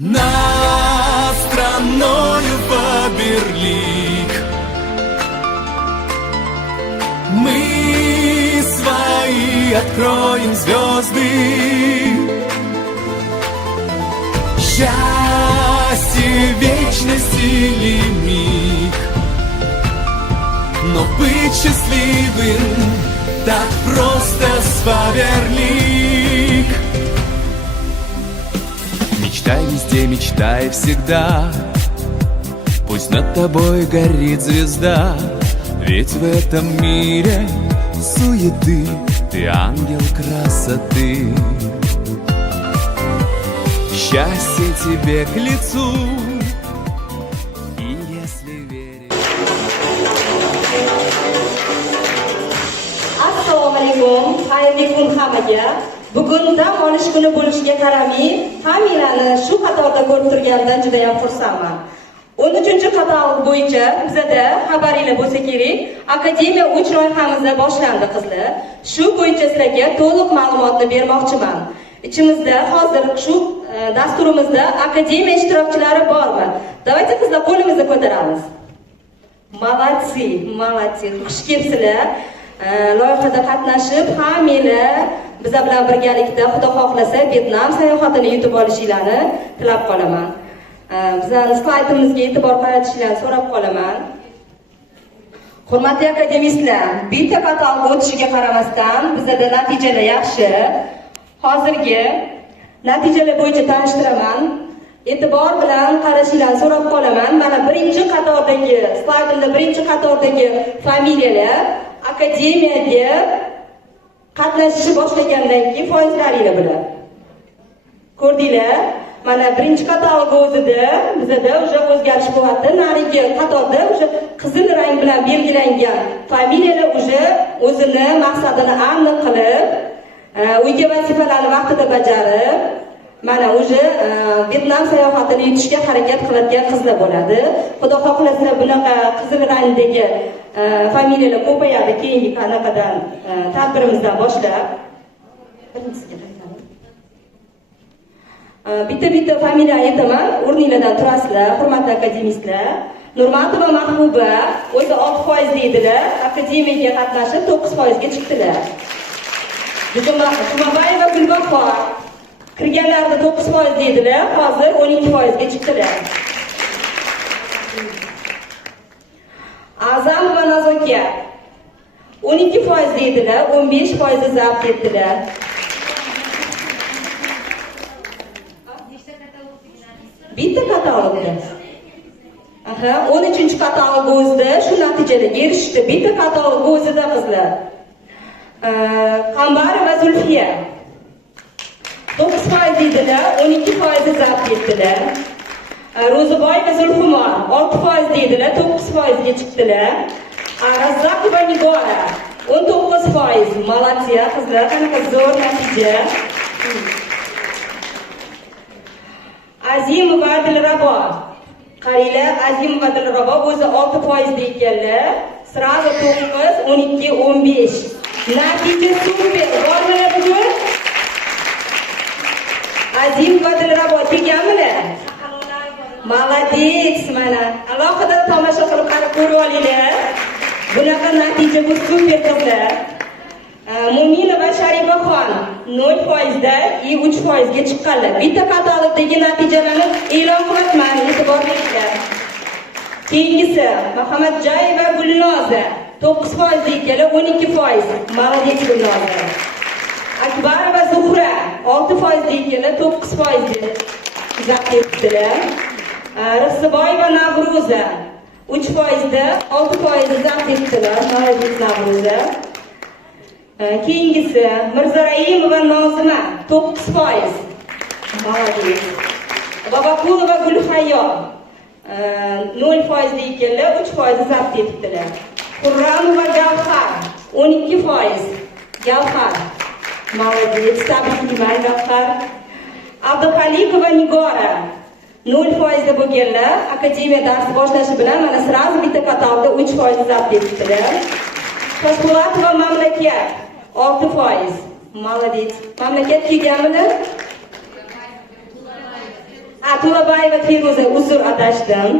Над страною Фаберлик мы свои откроем звезды. Счастье вечности лимит, но быть счастливым так просто с Фаберлик. Мечтай везде, мечтай всегда, пусть над тобой горит звезда. Ведь в этом мире суеты ты ангел красоты. Счастье тебе к лицу, и если веришь... Assalomu alaykum, xayrli kun hammaga. Bugun dam olish kuni bo'lishiga qaramay, hammani shu qatorda ko'rib turgandan juda ham xursandman. 13-qator bo'yicha bizda xabaringiz bo'lsa kerak, akademiya 3 loyihamizda boshlandi qizlar. Shu bo'yicha sizlarga to'liq ma'lumotni bermoqchiman. İçimizde hozir shu dasturimizda akademiya ishtirokchilari bormi? Давайте qizlar qo'limizni ko'taramiz. Молодцы, молодцы. Xush kelibsizlar. Loyihada qatnashib, hammalar biz bilan birgalikda Xudo xohlasa Vyetnam sayohatini yutib olishinglarni tilab qolaman. Bizning slaydimizga e'tibor qaratishlarini so'rab qolaman. Hurmatli akademistlar, bitta katalog o'tishiga qaramasdan bizda natijalar yaxshi. Hozirgi natijalar bo'yicha tanishtiraman. E'tibor bilan qarashinglarni so'rab qolaman. Mana birinchi qatordagi slaydimda birinchi qatordagi familiyalar akademiyaga qatnashishni boshlagandan keyin foizlaringlar bilan. Ko'rdinglar? Mana birinchi katalog o'zida bizda уже o'zgarish bo'lyapti. Narigi qatorda уже qizil rang bilan belgilangan familiyalar уже o'zini maqsadini aniq qilib, uyga vazifalarni vaqtida bajarib, mana уже Vyetnam sayohatini yutishga harakat qiladigan qizlar bo'ladi. Xudo xohlasa bunaqa qizil rangdagi familiyalar ko'payadi keyingi qanaqadan tadbirimizdan boshlab. Bitta familiya aytaman, o'rninglardan turasizlar, hurmatli akademistlar. Nurmatova Mahbuba o'zi 6% deydilar, akademiyaga qatnashib 9% ga chiqdilar. Jumabayeva Gulbahor kirganlarida 9% deydilar, hozir 12% ga chiqdilar. Azamova Nazoka 12% deydilar, 15% zabt etdilar. Bitta katalogda. 13-katalog o'zida shu natijalarga erishdi. Bitta katalog o'zida qizlar. Qambarova Zulfiya 9% deydilar, 12% zabt etdilar. Ro'ziboyeva Zulhumor 6% deydilar, 9% ga chiqdilar. Razzaqova Nigora 19%. Молодцы, qizlar, qanaqa zo'r natija. Azimova Dilrabo. Qaranglar, Azimova Dilrabo o'zi 6% deydilar. Srazo 9, 12, 15. Natija super. Bormilar bugun? Azimova Dilrabo kelganmilar? Молодец, mana. Alohida tomosha qilib qarab ko'rib olinglar. Bunaqa natija bu super qizlar. Muminova Sharifaxon 0% da 3% ga chiqqanlar. Bitta katalogdagi natijalarni e'lon qilaman, e'tibor beringlar. Keyingisi Muhammadjoyeva Gulnoza 9% deydilar, 12%. Молодец Gulnoza. Akbarova Zuhra 6% deydilar, 9% zabt etdilar. Rixsiboyeva Navro'za 3% da 6% zabt etdilar. Молодец Navro'za. Keyingisi Mirzaroimova Nozima 9%. Молодец. Babakulova Gulhayo 0% deydilar, 3% zabt etdilar. Qurramova Gavhar 12%. Gavhar. Молодец. Tabriklayman Gavhar. Abduxalikova Nigora 0% da bo'lganlar. Akademiya darsi boshlashi bilan mana sразу bitta katalogda 3% zabt etdilar. Toshpo'latova Mamlakat 6%. Молодец. Mamlakat kelganmilar? To'labayeva Feruza, uzr adashdim.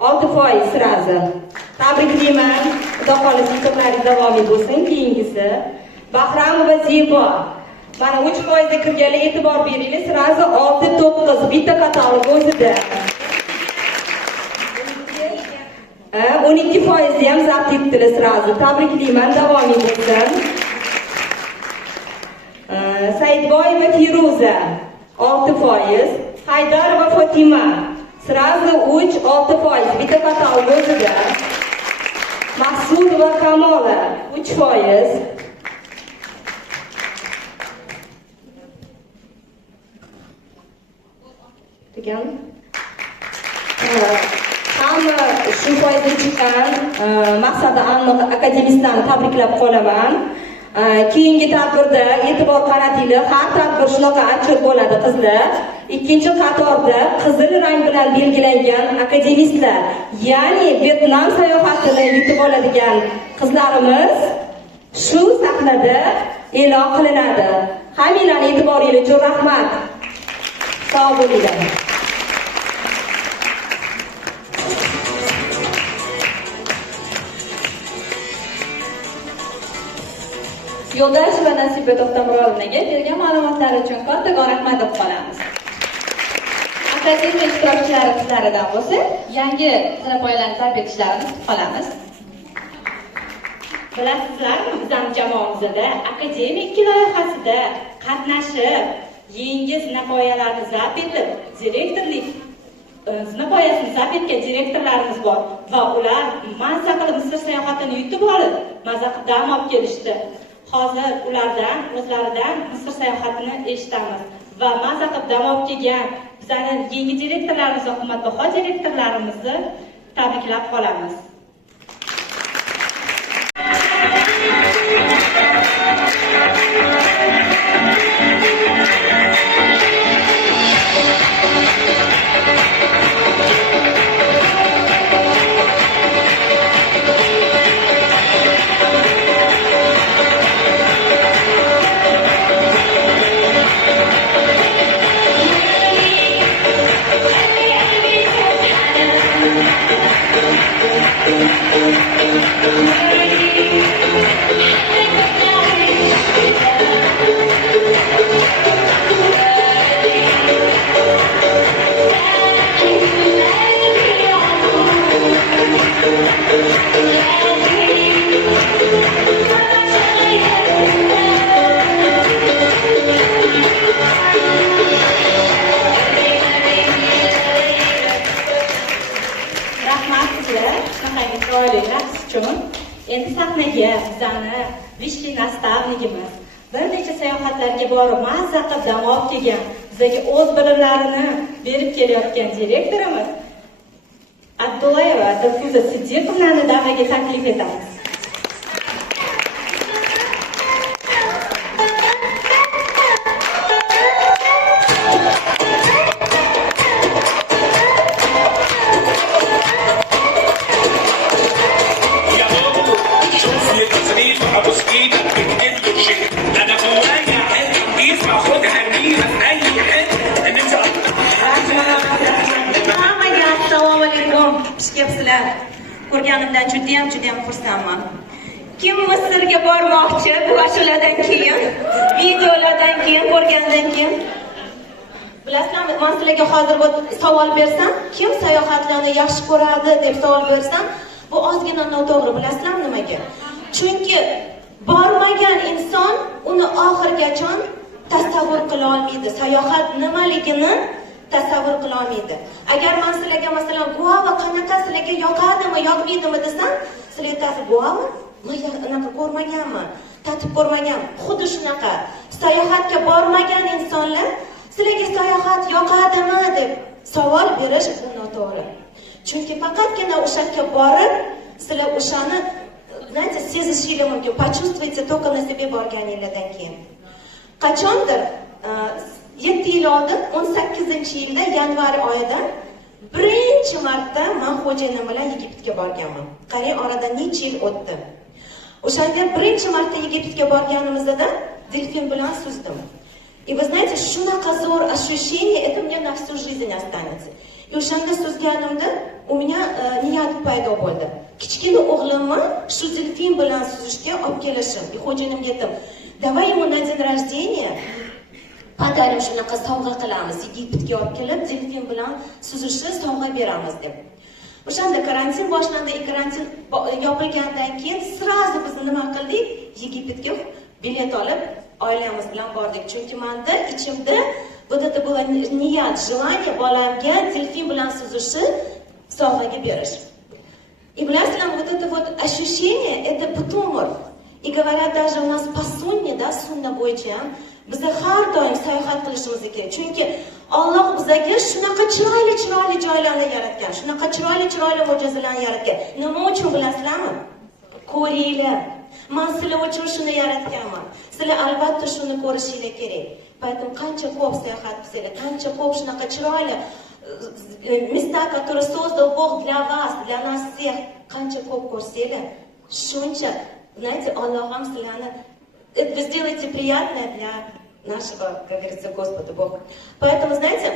6% sirazi. Tabriklayman. Xudo xohlasa yutuqlaringiz davomiy bo'lsin. Keyingisi Bahramova Zebo. Mana 3% da kirganlar e'tibor beringlar. Sirazi 6-9 bitta katalog o'zida. 12% ham zabt etdilar sirazi. Tabriklayman, davomiy bo'lsin. Saidboyeva Feruza 6%, Haydarova Fatima sirazi 3-6% bitta katalog o'zida. Maqsudova Kamola 3%. Degan. Hamma shu foyda chiqqan maqsadi aniq akademistlarni tabriklab qolaman. Keyingi tadbirda e'tibor qaratinglar. Har tadbir shunaqa achchiq bo'ladi qizlar. Ikkinchi qatorda qizil rang bilan belgilangan akademistlar, ya'ni Vyetnam sayohatini yutib oladigan qizlarimiz shu sahnada e'lon qilinadi. Hammanglarning e'tiboringiz uchun rahmat. Sog' bo'linglar. Yo'ldosh va Nasiba To'xtamurodovnaga bergan ma'lumotlari uchun kattakon rahmat deb qolamiz. Akademiya ishtirokchilari qizlaridan bo'lsa, yangi zinapoyalarni tarbiya etishlarini kutib qolamiz. Bilasizlarmi, bizning jamoamizda akademik ikki loyihasida qatnashib, yangi zinapoyalarni zabt etib, direktorlik zinapoyasini zabt etgan direktorlarimiz bor va ular mazza qilib Misr sayohatini yutib olib, mazza qilib dam olib kelishdi. Hozir ulardan, o'zlaridan Misr sayohatini eshitamiz va mazza qilib dam olib kelgan bizning yangi direktorlarimiz va qimmatbaho direktorlarimizni tabriklab qolamiz. Endi sahnaga bizani Vishli nastavnigimiz bir necha sayohatlarga borib mazza qilib dam olib kelgan, bizga o'z bilimlarini berib kelayotgan direktorimiz Abdullayeva Dilfuza Siddiqovnani davraga taklif etamiz. Ko'rganimdan judayam xursandman. Kim Misrga bormoqchi bu ashuladan keyin, videolardan keyin, ko'rgandan keyin? Bilasizlarmi, men sizlarga hozir bu savol bersam, kim sayohatlarni yaxshi ko'radi deb savol bersam, bu ozgina noto'g'ri. Bilasizlarmi nimaga? Chunki bormagan inson uni oxirgacha tasavvur qila olmaydi. Sayohat nimaligini tasavvur qila olmaydi. Agar men sizlarga masalan Goa qanaqa sizlarga yoqadimi, yoqmaydimi desam, sizlar aytasiz, Goa men unaqa ko'rmaganman, tatib ko'rmaganman. Xuddi shunaqa. Sayohatga bormagan insonlar sizlarga sayohat yoqadimi deb savol berish bu noto'g'ri. Chunki faqatgina o'sha yerga borib, sizlar o'shani sezishingiz mumkin. Почувствуйте только на себе borganingizdan keyin. Qachondir 7 yil oldin 18-yilda yanvar oyida birinchi marta men xo'jayinim bilan Yegiptga borganman. Qarang, oradan necha yil o'tdi. O'shanda birinchi marta Yegiptga borganimizda delfin bilan suzdim. И вы знаете, shunaqa zo'r ощущение, это мне на всю жизнь длительной останется. И o'shanda suzganimda у меня niyat paydo bo'ldi. Kichkina o'g'limni shu delfin bilan suzishga olib kelishim. Xo'jayinimga aytdim, давай ему на день рождения padarim shunaqa sovg'a qilamiz, Yigitga olib kelib delfin bilan suzishni sovg'a beramiz deb. O'shanda karantin boshlandi, karantin yopilgandan keyin sразу biz nima qildik? Yigitga bilet olib oilamiz bilan bordik. Chunki menda ichimda вот это было niyat, желание bolamga delfin bilan suzishni sovg'aga berish. И bilasizlarmi, вот это вот ощущение, это butumur. И говорят, даже у нас по sunne, да, sunna bo'yicha biz har doim sayohat qilishimiz kerak. Chunki Alloh bizga shunaqa chiroyli joylarni yaratgan, shunaqa chiroyli mo'jizalarni yaratgan. Nima uchun bilasizlarmi? Ko'ringlar. Men sizlar uchun shuni yaratganman. Sizlar albatta shuni ko'rishinglar kerak. Поэтому qancha ko'p sayohat qilsanglar, qancha ko'p shunaqa chiroyli места, которые создал Бог для вас, для нас всех, qancha ko'p ko'rsanglar, shuncha, знаете, Alloh ham sizlarni вы сделаете приятное для нашего, как говорится, Господа Бога. Поэтому, знаете,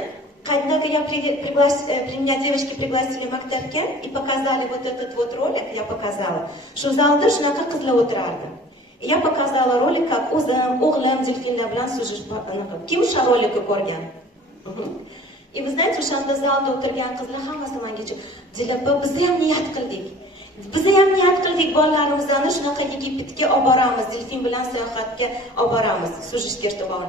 когда меня девочки пригласили в maktabga и показали вот этот вот ролик, я показала, что zalda shunaqa qizlar o'tirardi. Я показала ролик, как o'g'lim delfinlar bilan suzish. Kim o'sha rolikni ko'rgan? И вы знаете, o'shanda zalda o'tirgan qizlar hammasi menga Dilaba, biz ham niyat qildik. Biz ham niyat qildik, bolalarimizni shunaqa Yigitga olib boramiz, delfin bilan sayohatga olib boramiz, suzishga ishtiboq.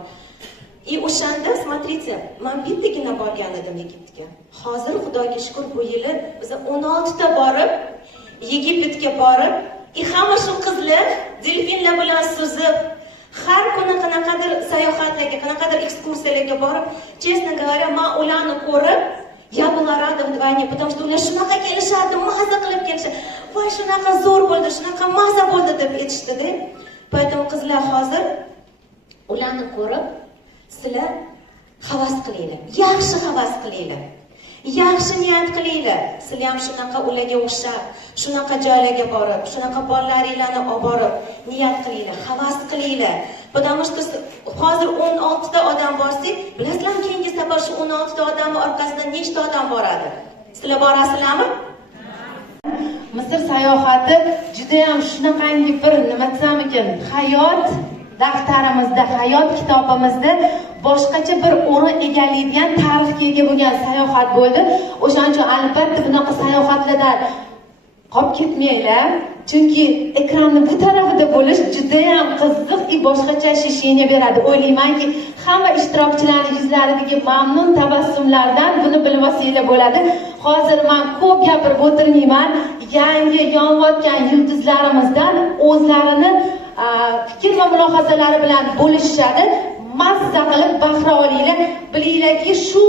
И o'shanda, смотрите, men bittagina borgan edim Yigitga. Hozir Xudoga shukr, bu yili biz 16 ta borib, Yigitga borib, и hamma shu qizlar delfinlar bilan suzib, har kuni qanaqadir sayohatlarga, qanaqadir ekskursiyalarga borib, честно говоря, men ularni ko'rib, я была рада вдвойне, потому что ular shunaqa kelishardi, maza qilib kelishadi. Voy, shunaqa zo'r bo'ldi, shunaqa maza bo'ldi deb aytishdi-da. Поэтому qizlar hozir ularni ko'rib, sizlar havas qilinglar. Yaxshi havas qilinglar. Yaxshi niyat qilinglar. Sizlar ham shunaqa ularga o'xshab, shunaqa joylarga borib, shunaqa bolalaringlarni olib borib, niyat qilinglar, havas qilinglar. Потому что hozir 16 ta odam borsak, bilasizlarmi, keyingi safar shu 16 ta odamning orqasidan nechta odam boradi? Sizlar borasizlarmi? Misr sayohati juda ham shunaqangi bir nima desam ekan, hayot daftarimizda, hayot kitobimizda boshqacha bir o'rin egallaydigan tarixga ega bo'lgan sayohat bo'ldi. O'shaning uchun albatta bunaqa sayohatlardan qolib ketmanglar. Chunki ekranni bu tarafida bo'lish juda ham qiziq va boshqacha ощущение beradi. O'ylaymanki, hamma ishtirokchilarning yuzlaridagi mamnun tabassumlardan buni bilib olsanglar bo'ladi. Hozir men ko'p gapirib o'tirmayman. Yangi yonayotgan yulduzlarimizdan o'zlarini fikr va mulohazalari bilan bo'lishadi. Mazza qilib bahra olinglar. Bilinglarki, shu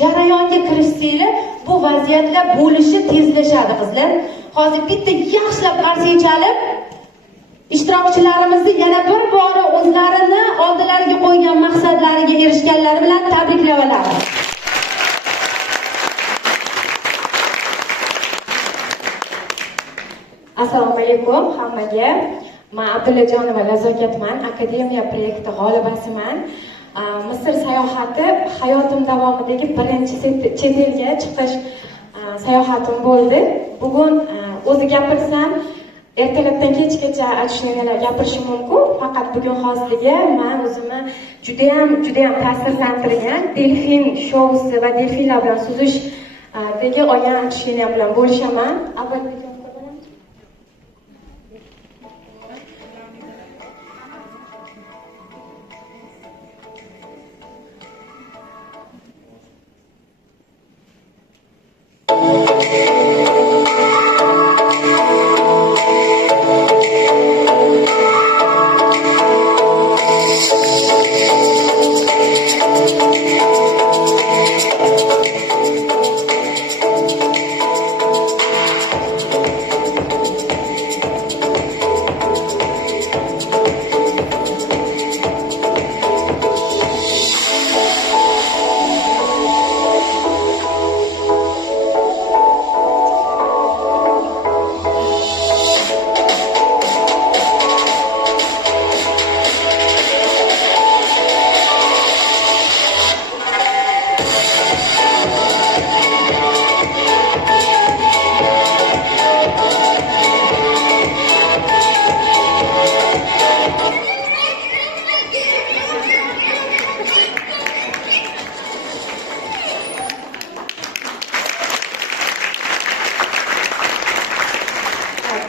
jarayonga kirishsanglar, bu vaziyatlar bo'lishi tezlashadi qizlar. Hozir bitta yaxshilab qarsak chalib, ishtirokchilarimizni yana bir bora o'zlarini oldilariga qo'ygan maqsadlariga erishganlari bilan tabriklab olamiz. Assalomu alaykum hammaga. Men Abdullajonova Lazokatman, akademiya proyekti g'olibasiman. Misr sayohati hayotim davomidagi birinchi chet elga chiqish sayohatim bo'ldi. Bugun o'zi gapirsam, ertalabdan kechgacha aytishni gapirishim mumkin. Faqat bugun hozirga men o'zimni juda ham ta'sirlantirgan delfin shousi va delfinlar bilan suzish degi olgan aytishni bilan bo'lishaman. Avval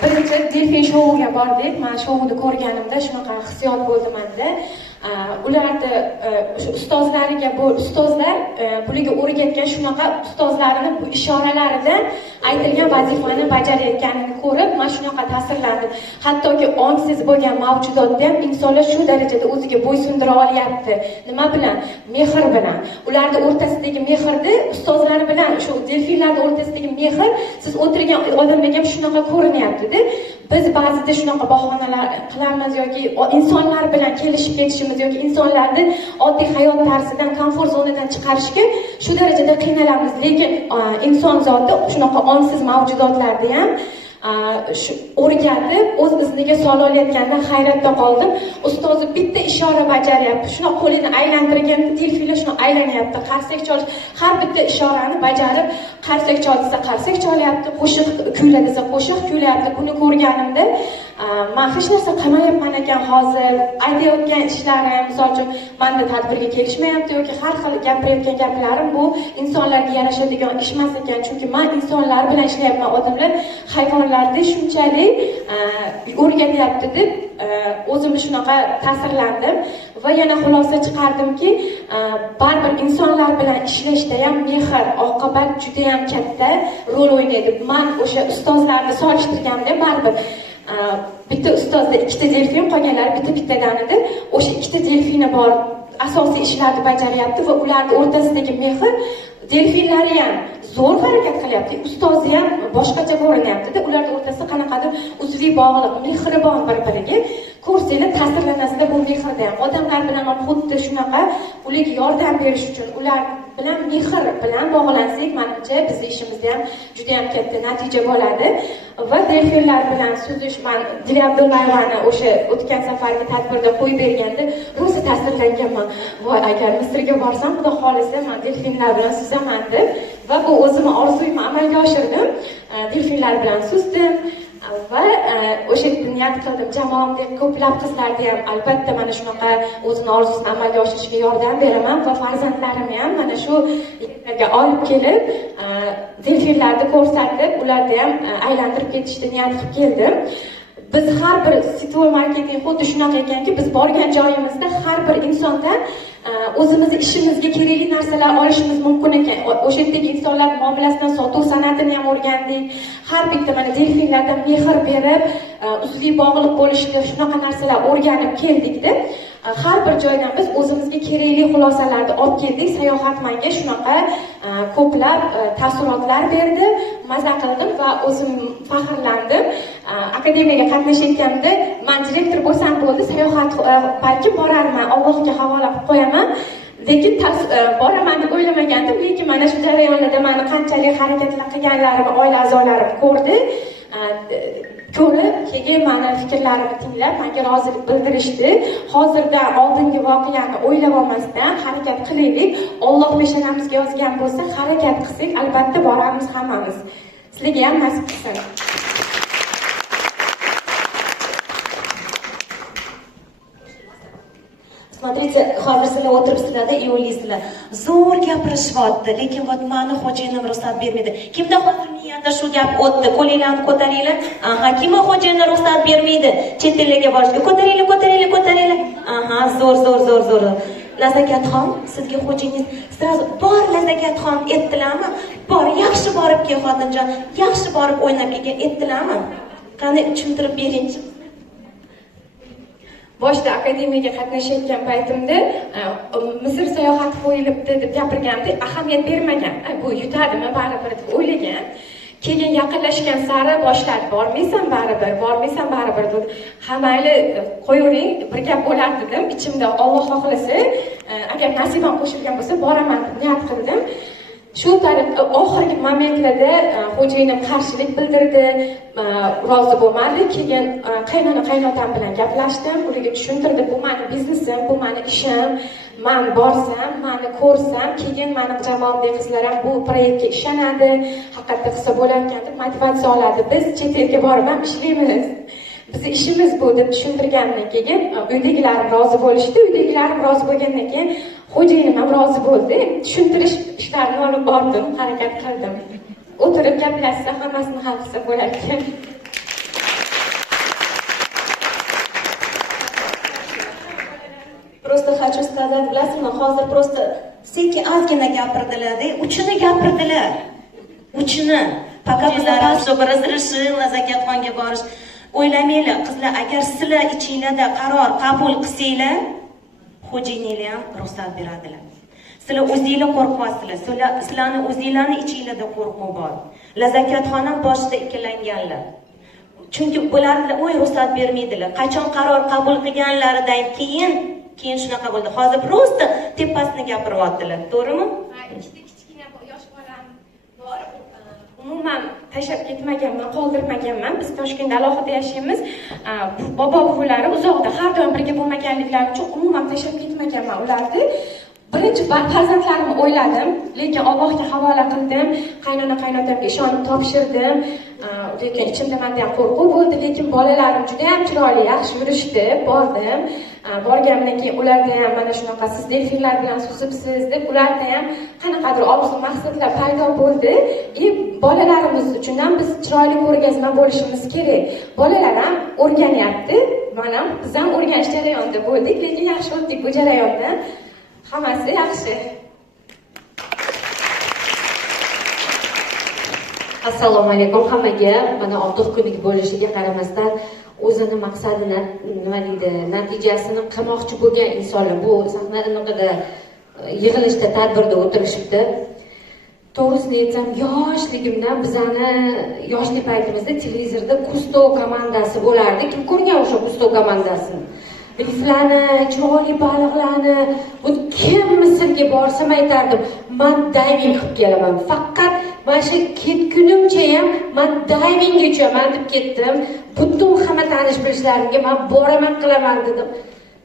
Birinchi delfin shouga bordik. Men shouni ko'rganimda shunaqa hissiyot bo'ldi menda. Ularni ustozlariga ustozlar bularga o'rgatgan shunaqa ustozlarini bu ishoralaridan aytilgan vazifani bajarayotganini ko'rib, men shunaqa ta'sirlandim. Hattoki ongsiz bo'lgan mavjudotni ham insonlar shu darajada o'ziga bo'ysundira olyapti. Nima bilan? Mehr bilan. Ularning o'rtasidagi mehrni ustozlar bilan shu delfinlarning o'rtasidagi mehr siz o'tirgan odamlarga ham shunaqa ko'rinyapti-da. Biz ba'zida shunaqa bahonalar qilamiz yoki insonlar bilan kelishib ketishimiz yoki insonlarni oddiy hayot tarzidan, komfort zonadan chiqarishga shu darajada qiynalamiz. Lekin inson zoti shunaqa ongsiz mavjudotlarni ham o'rgatib o'z izniga sola olayotganda hayratda qoldim. Ustozi bitta ishora bajaryapti. Shuna qo'lini aylantirganda delfinlar shuna aylanyapti. Qarsak cholish, har bitta ishorani bajarib, qarsak cholsa qarsak cholyapti, qo'shiq kuyla desa qo'shiq kuylayapti. Buni ko'rganimda men hech narsa qilmayapman ekan hozir. Aytayotgan ishlarim, misol uchun, menda tadbirga kelishmayapti yoki har xil gapirayotgan gaplarim bu insonlarga yarashadigan ish emas ekan. Chunki men insonlar bilan ishlayapman. Odamlar hayvonlarni shunchalik o'rgatyapti deb o'zim shunaqa ta'sirlandim va yana xulosa chiqardimki, baribir insonlar bilan ishlashda ham mehr, oqibat juda ham katta rol o'ynaydi. Men o'sha ustozlarni solishtirganda baribir bitta ustozda ikkita delfin, qolganlari bittadan edi. O'sha ikkita delfini bor, asosiy ishlarni bajaryapti va ularning o'rtasidagi mehr delfinlari ham zo'r harakat qilyapti, ustozi ham boshqacha ko'rinyapti-da. Ularning o'rtasida qanaqadir uzviy bog'liq, mehribon bir-biriga ko'rsanglar ta'sirlanasizlar bu mehrda ham. Odamlar bilan ham xuddi shunaqa, ularga yordam berish uchun ular bilan mehr bilan bog'lansak, menimcha bizning ishimizda ham juda ham katta natija bo'ladi. Va delfinlar bilan suzish, men Dila Abdullayevani o'sha o'tgan safargi tadbirda qo'yib berganda rosa ta'sirlanganman. Voy, agar Misrga borsam, xudo xolisa, men delfinlar bilan suzaman deb va bu o'zimning orzuyimni amalga oshirdim. Delfinlar bilan suzdim va o'sha niyat qildim, jamoamda ko'plab qizlarga ham albatta mana shunaqa o'zining orzusini amalga oshirishiga yordam beraman va farzandlarimni ham mana shu yerga olib kelib delfinlarni ko'rsatib, ularni ham aylantirib ketishni niyat qilib keldim. Biz har bir sitvoy marketing xuddi shunaqa ekanki, biz borgan joyimizda har bir insondan o'zimizni ishimizga kerakli narsalar olishimiz mumkin ekan. O'sha yerdagi insonlar muomalasidan sotuv san'atini ham o'rgandik. Har bitta mana delfinlardan mehr berib, uzviy bog'liq bo'lishni shunaqa narsalar o'rganib keldik-da. Har bir joydan biz o'zimizga kerakli xulosalarni olib keldik. Sayohat menga shunaqa ko'plab taassurotlar berdi, maza qildim va o'zim faxrlandim. Akademiyaga qatnashayotganda men direktor bo'lsam bo'ldi, sayohat balki borarman, Allohga havola qilib qo'yaman. Lekin boraman deb o'ylamagandim, lekin mana shu jarayonda meni qanchalik harakatlar qilganlarimni oila a'zolarim ko'rdi. Ko'rib, keyin meni fikrlarimni tinglab, menga rozilik bildirishdi. Hozirda oldingi voqeani o'ylab olmasdan harakat qilaylik. Alloh peshonamizga yozgan bo'lsa, harakat qilsak, albatta boramiz hammamiz. Sizlarga ham nasib qilsin. Смотрите, hozir sizlar o'tiribsizlar-da, yo'lingizlar. Zo'r gapirishyapti, lekin vot meni xo'jayinim ruxsat bermaydi. Kimda hozir miyanda shu gap o'tdi? Qo'linglarni ko'taringlar. Aha, kimga xo'jayini ruxsat bermaydi? Chet ellarga borishga. Ko'taringlar. Aha, zo'r. Nazakatxon, sizga xo'jayingiz sразу bor Nazakatxon aytdilarmi? Bor, yaxshi borib kel xotinjon, yaxshi borib o'ynab kelgan aytdilarmi? Qani tushuntirib beringchi. Boshda akademiyaga qatnashayotgan paytimda Misr sayohati qo'yilibdi deb gapirganda ahamiyat bermagan. Bu yutadimi baribir deb o'ylagan. Keyin yaqinlashgan sari boshladi. Bormaysan baribir dedi. Ha mayli, qo'yavering, bir gap bo'lar dedim. Ichimda Alloh xohlasa, agar nasibam qo'shilgan bo'lsa boraman deb niyat qildim. Shu tariqa oxirgi momentlarda xo'jayinim qarshilik bildirdi, rozi bo'lmadi. Keyin qaynona-qaynotam bilan gaplashdim, ularga tushuntirdim, bu meni biznesim, bu meni ishim. Men borsam, meni ko'rsam, keyin meni jamoamdagi qizlar ham bu proyektga ishonadi, haqiqatda qilsa bo'larkan deb motivatsiya oladi. Biz chet elga borib ham ishlaymiz. Bizni ishimiz bu deb tushuntirgandan keyin uydagilarim rozi bo'lishdi. Uydagilarim rozi bo'lgandan keyin xo'jayinim ham rozi bo'ldi. Tushuntirish ishlarini olib bordim, harakat qildim. O'tirib gaplashsa, hammasini hal qilsa bo'lar ekan. Просто хочу сказать, bilasizmi, hozir просто sekin ozgina gapirdilar-da, uchini gapirdilar. Uchini. Faqat bizlar чтобы разрешил zakatxonga borish. O'ylamanglar, qizlar, agar sizlar ichinglarda qaror qabul qilsanglar, xo'jayininglar ham ruxsat beradilar. Sizlar o'zingizlar qo'rqyapsizlar. Sizlarni o'zingizlarni ichinglarda qo'rquv bor. Zakatxon ham boshida ikkilanganlar. Chunki bularga ruxsat bermaydilar. Qachon qaror qabul qilganlaridan keyin shunaqa bo'ldi. Hozir просто tepasini gapiryaptilar. To'g'rimi? Ikkita kichkina yosh bolam bor. Umuman tashlab ketmaganman, qoldirmaganman. Biz Toshkentda alohida yashaymiz. Bobo-buvilari uzoqda, har doim birga bo'lmaganliklari uchun umuman tashlab ketmaganman ularni. Birinchi farzandlarimni o'yladim, lekin Allohga havola qildim. Qaynona-qaynotamga ishonib topshirdim. Lekin ichimda menda ham qo'rquv bo'ldi, lekin bolalarim juda ham chiroyli, yaxshi yurishdi. Bordim. Borgandan keyin ularda ham mana shunaqa siz delfinlar bilan suzibsiz deb ularda ham qanaqadir orzu maqsadlar paydo bo'ldi. Bolalarimiz uchun ham biz chiroyli ko'rgazma bo'lishimiz kerak. Bolalar ham o'rganyapti. Mana biz ham o'rganish jarayonida bo'ldik, lekin yaxshi o'tdik bu jarayondan. Hammasi yaxshi. Assalomu alaykum hammaga. Mana 6 kunlik bo'lishiga qaramasdan o'zini maqsadini, nima deydi, natijasini qilmoqchi bo'lgan insonlar bu sahnada yig'ilishda, tadbirda o'tirishibdi. To'g'risini aytsam, yoshligimdan bizani yoshlik paytimizda televizorda Kusto komandasi bo'lardi. Kim ko'rgan o'sha Kusto komandasini? Riflarni, chiroyli baliqlarni, bu kim Misrga borsam aytardim, men diving qilib kelaman. Faqat mana shu ketgunimcha ham men divingga tushaman deb ketdim. Butun hamma tanish bilishlarimga men boraman, qilaman dedim.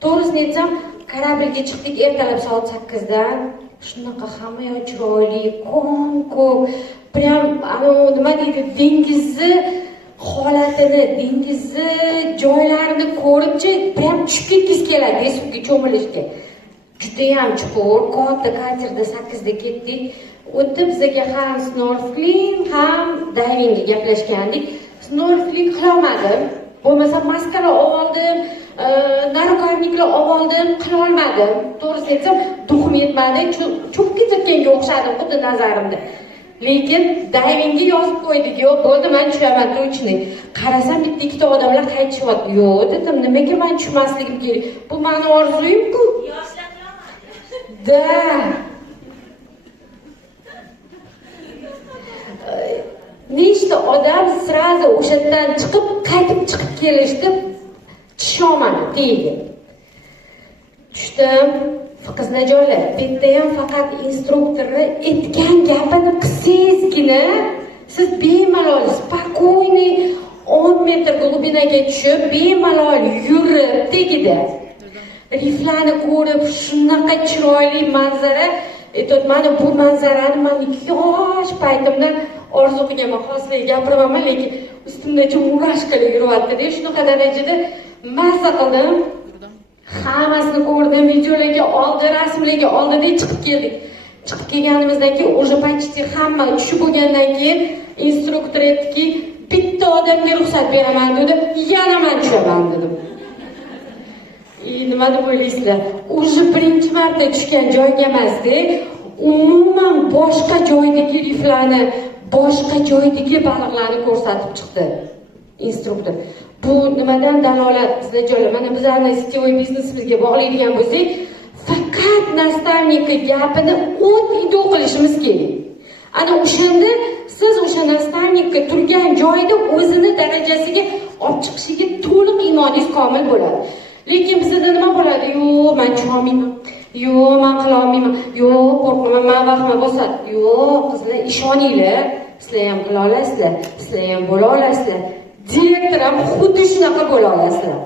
To'g'risini aytsam, kорабльga chiqdik ertalab soat 8dan. Shunaqa hamma yoq chiroyli, ko'k, prям nima deydi, dengizni holatini, dengizni joylarini ko'ribchi, prям tushib ketdingiz keladi suvga cho'milishga. Juda ham chuqur, katta katerda 8da ketdik. O'tda bizga ham snorkeling, ham divingga gaplashgandik. Snorkeling qilolmadim. Bo'lmasa maskalar oldim, narukarniklar oldim, qila olmadim. To'g'risini aytsam, duxim yetmadi, cho'kib ketayotganga o'xshadim xuddi nazarimda. Lekin divingga yozib qo'ydik, yo'q, bo'ldi, men tushaman to'chni. Qarasam, bitta ikkita odamlar qaytishyapti. Yo'q, dedim, nimaga men tushmasligim kerak? Bu meni orzuyim-ku. Da. Nechta odam srazi o'shadan chiqib, qaytib chiqib kelishdi, tushamadi deydi. Tushdim, qiznajonlar, bu yerda ham faqat instruktorni aytgan gapini qilsangizgina, siz bemalol, spokойный 10 metr glubinaga tushib, bemalol yurib tegida. Riflarni ko'rib, shunaqa chiroyli manzara. Mana bu manzarani men yosh paytimdan orzu qilganman, hozir gapiraman, lekin ustimda murashkalar yuryapti-da, shunaqa darajada mazza qildim. Hammasini ko'rdim, videolarga oldi, rasmlarga oldida chiqib keldik. Chiqib kelganimizdan keyin o'sha почти hamma tushib bo'lgandan keyin instruktor aytdiki, bitta odamga ruxsat beraman dedi, yana men tushaman dedim. Nima deb o'ylaysizlar? O'sha birinchi marta tushgan joyga emas-da, umuman boshqa joydagi riflarni, boshqa joydagi baliqlarni ko'rsatib chiqdi instruktor. Bu nimadan dalolat bizlar, mana bizlarni sityoviy biznesimizga bog'laydigan bo'lsak, faqat nastavnik gapini o'tida qilishimiz kerak. Ana o'shanda siz o'sha nastavnikka turgan joyda o'zini darajasiga olib chiqishiga to'liq imoningiz komil bo'ladi. Lekin bizda nima bo'ladi? Yo'q, men tusholmayman. yo'q men qila olmayman, yo'q qo'rqaman, men vahima bosadi, yo'q qizlar ishoninglar, sizlar ham qila olasizlar, sizlar ham bo'la olasizlar, direktor ham xuddi shunaqa bo'la olasizlar.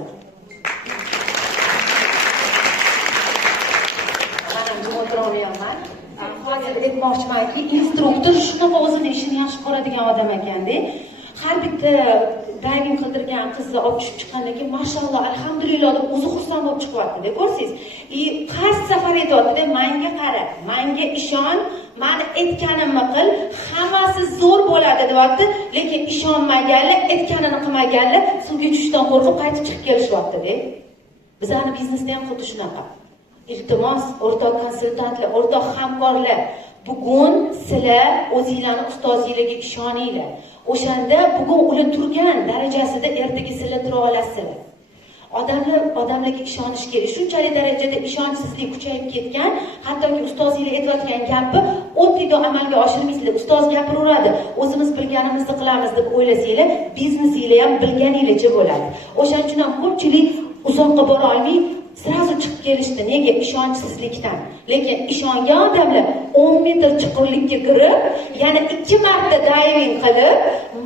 Hozir aytmoqchimanki, instruktor shunaqa o'zini ishini yaxshi ko'radigan odam ekanda. Har bitta dayving qildirgan qizni olib tushib chiqqandan keyin mashalloh, alhamdulillah deb o'zi xursand bo'lib chiqyapti-da, ko'rsangiz. Qaysi safar aytayapti-da, menga qara, menga ishon, meni aytganimni qil, hammasi zo'r bo'ladi deyapti, lekin ishonmaganlar, aytganini qilmaganlar suvga tushishdan qo'rqib qaytib chiqib kelishyapti-da. Bizning biznesda ham xuddi shunaqa. Iltimos, o'rtoq konsultantlar, o'rtoq hamkorlar, bugun sizlar o'zingizlarning ustozingizlarga ishoninglar. O'shanda bugun ular turgan darajasida ertaga sizlar tura olasizlar. Odamlarga ishonish kerak. Shunchalik darajada ishonchsizlik kuchayib ketgan, hattoki ustozinglar aytayotgan gapni oddiy amalga oshirmaysizlar. Ustoz gapiraveradi, o'zimiz bilganimizni qilamiz deb o'ylasanglar, biznesinglar ham bilganinglarcha bo'ladi. O'shaning uchun ham ko'pchilik uzoqqa bora olmay sirazu chiqib kelishdi. Nega? Ishonchsizlikdan. Lekin ishongan odamlar 10 metr chuqurlikka kirib, yana 2 marta diving qilib,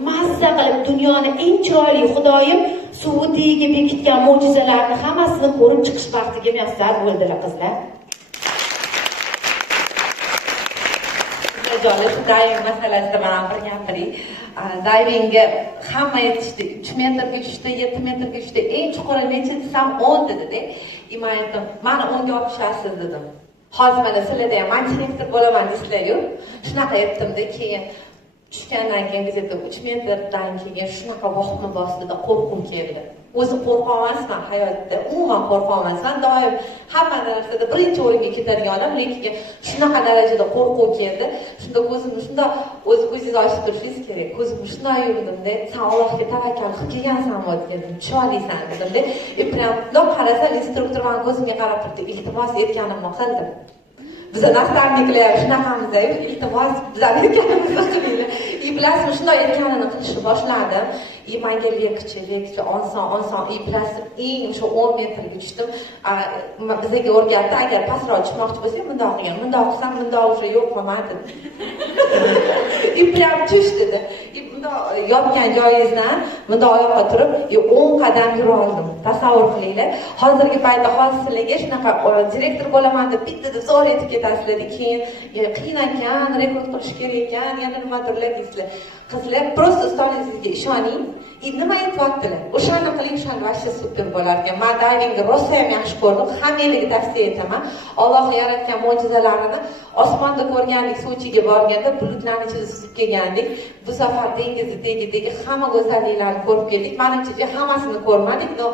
mazza qilib dunyoni eng chiroyli Xudoyim suvi tagiga bekitgan mo'jizalarni hammasini ko'rib chiqish baxtiga muyassar bo'ldilar qizlar. Diving masalasida mana bir gapiring. Divingga hamma yetishdi, 3 metrga tushdi, 7 metrga tushdi, eng chuquri necha desam 10 dedi-da. Men aytdim, meni 10 ga olib tushasiz dedim. Hozir mana sizlarda ham men direktor bo'laman deysizlar-ku. Shunaqa aytdim-da, keyin tushgandan keyin biz 3 metrdan keyin shunaqa vahima bosdi-da, qo'rquv keldi. O'zi qo'rqolmasman hayotda, umuman qo'rqolmasman. Doim hamma narsada birinchi o'ringa ketadiganim, lekin shunaqa darajada qo'rquv keldi. Shunda ko'zimni shunda o'zingiz ochib turishingiz kerak. Ko'zimni shunda yumdim-da, sen Allohga tavakkal qilib kelgansanmi dedim, chiroylisan dedim-da. Prям bundoq qarasam, instruktor meni ko'zimga qarab turdi, iltimos aytganimni qildim. Biz nastavniklar shunaqamiz-da, iltimos bizlar aytganimizni qilinglar. Bilasizmi, shunday aytganini qilishni boshladim. Menga lekchi oson, bilasizmi, eng o'sha 10 metrga tushdim. Bizga o'rgatdi, agar pastroq tushmoqchi bo'lsang, bundoq qilgan, bundoq qilsam, bundoq o'sha yo'q bo'lmadi. Prям tush dedi. Bundoq yotgan joyingizdan bundoq oyoqqa turib, 10 qadam yura oldim. Tasavvur qilinglar. Hozirgi paytda sizlarga shunaqa direktor bo'laman deb bitta deb zo'r aytib ketasizlar, keyin qiyin ekan, rekord qilish kerak ekan, yana nimadirlar deysizlar. Qizlar, prosta ustozingizga ishoning. Nima aytyaptilar? O'shani qiling, o'shani vaqti super bo'lar ekan. Men divingni rosa ham yaxshi ko'rdim. Hammaga tavsiya etaman. Alloh yaratgan mo'jizalarini osmonda ko'rgandik, suvchiga borganda bulutlarning ichida suzib kelgandik. Bu safar dengizni tagidagi hamma go'zalliklarni ko'rib keldik. Menimcha hammasini ko'rmadik, но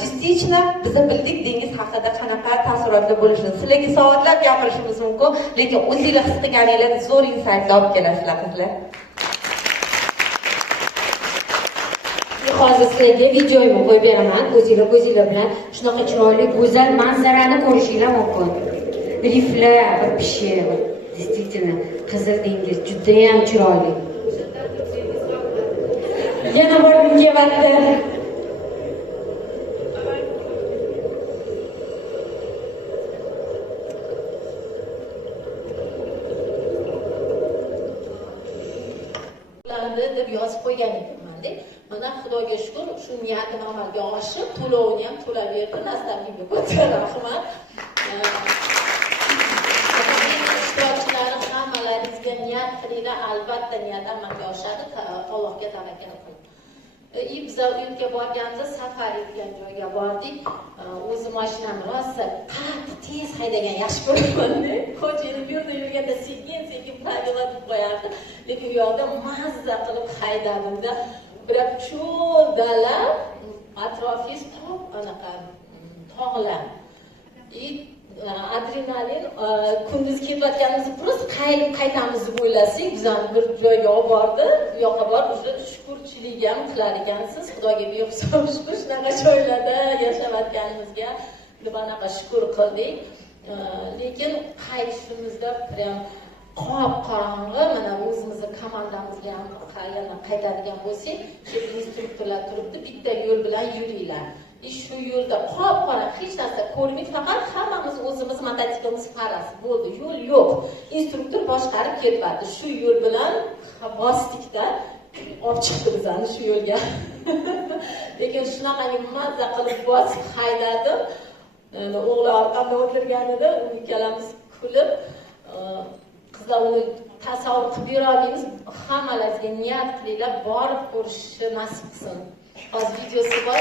частично biz bildik dengiz haqida qanaqa taassurotlar bo'lishini. Sizlarga soatlab gapirishimiz mumkin, lekin o'zingizlar his qilganinglarni zo'r insightlar olib kelasizlar qizlar. Hozir sizlarga videoyimni qo'yib beraman. O'zinglar ko'zinglar bilan shunaqa chiroyli, go'zal manzarani ko'rishinglar mumkin. Riflar, pishi, действительно, Qizil dengiz juda ham chiroyli. Yana borib kelyapti. deb yozib qo'ygan ekanman-da. Mana Xudoga shukr, shu niyatim amalga oshib, to'lovni ham to'laverdi. Nastavnikga katta rahmat. Ishtirokchilar hammalaringizga niyat qilinglar, albatta niyat amalga oshadi. Allohga tavakkal qiling. Biz uyga borganimizda safar etgan joyga bordik. O'zi mashinamni rosa qattiq tez haydagan yaxshi ko'raman-da. Ko'chada bu yerda yurganda sekin pravila deb qo'yardi. Lekin bu yoqda mazza qilib haydadim-da. Biroq cho'l dala, atrofingiz anaqa tog'lar. Adrenalin kunduz ketayotganimizni просто qaytamiz deb o'ylasak, bizani bir joyga olib bordi. Bu yoqqa borib, o'sha shukurchilik ham qilar ekansiz. Xudoga behisob shukr, shunaqa joylarda yashayotganimizga deb anaqa shukr qildik. Lekin qaytishimizda prям qop-qorong'i, mana o'zimizni komandamizga ham yana qaytadigan bo'lsak, chet instruktorlar turibdi, bitta yo'l bilan yuringlar. shu yo'lda qop-qora hech narsa ko'rmaydi, faqat hammamiz o'zimiz mototsiklimiz parasi bo'ldi, yo'l yo'q. Instruktor boshqarib ketyapti. Shu yo'l bilan bostikda olib chiqdi bizani shu yo'lga. Lekin shunaqa mazza qilib bosib haydadim. O'g'lim orqamda o'tirganida ikkalamiz kulib, qizlar uni tasavvur qilib bera olmaymiz. Hammalaringizga niyat qilinglar, borib ko'rishni nasib qilsin. Hozir videosi bor,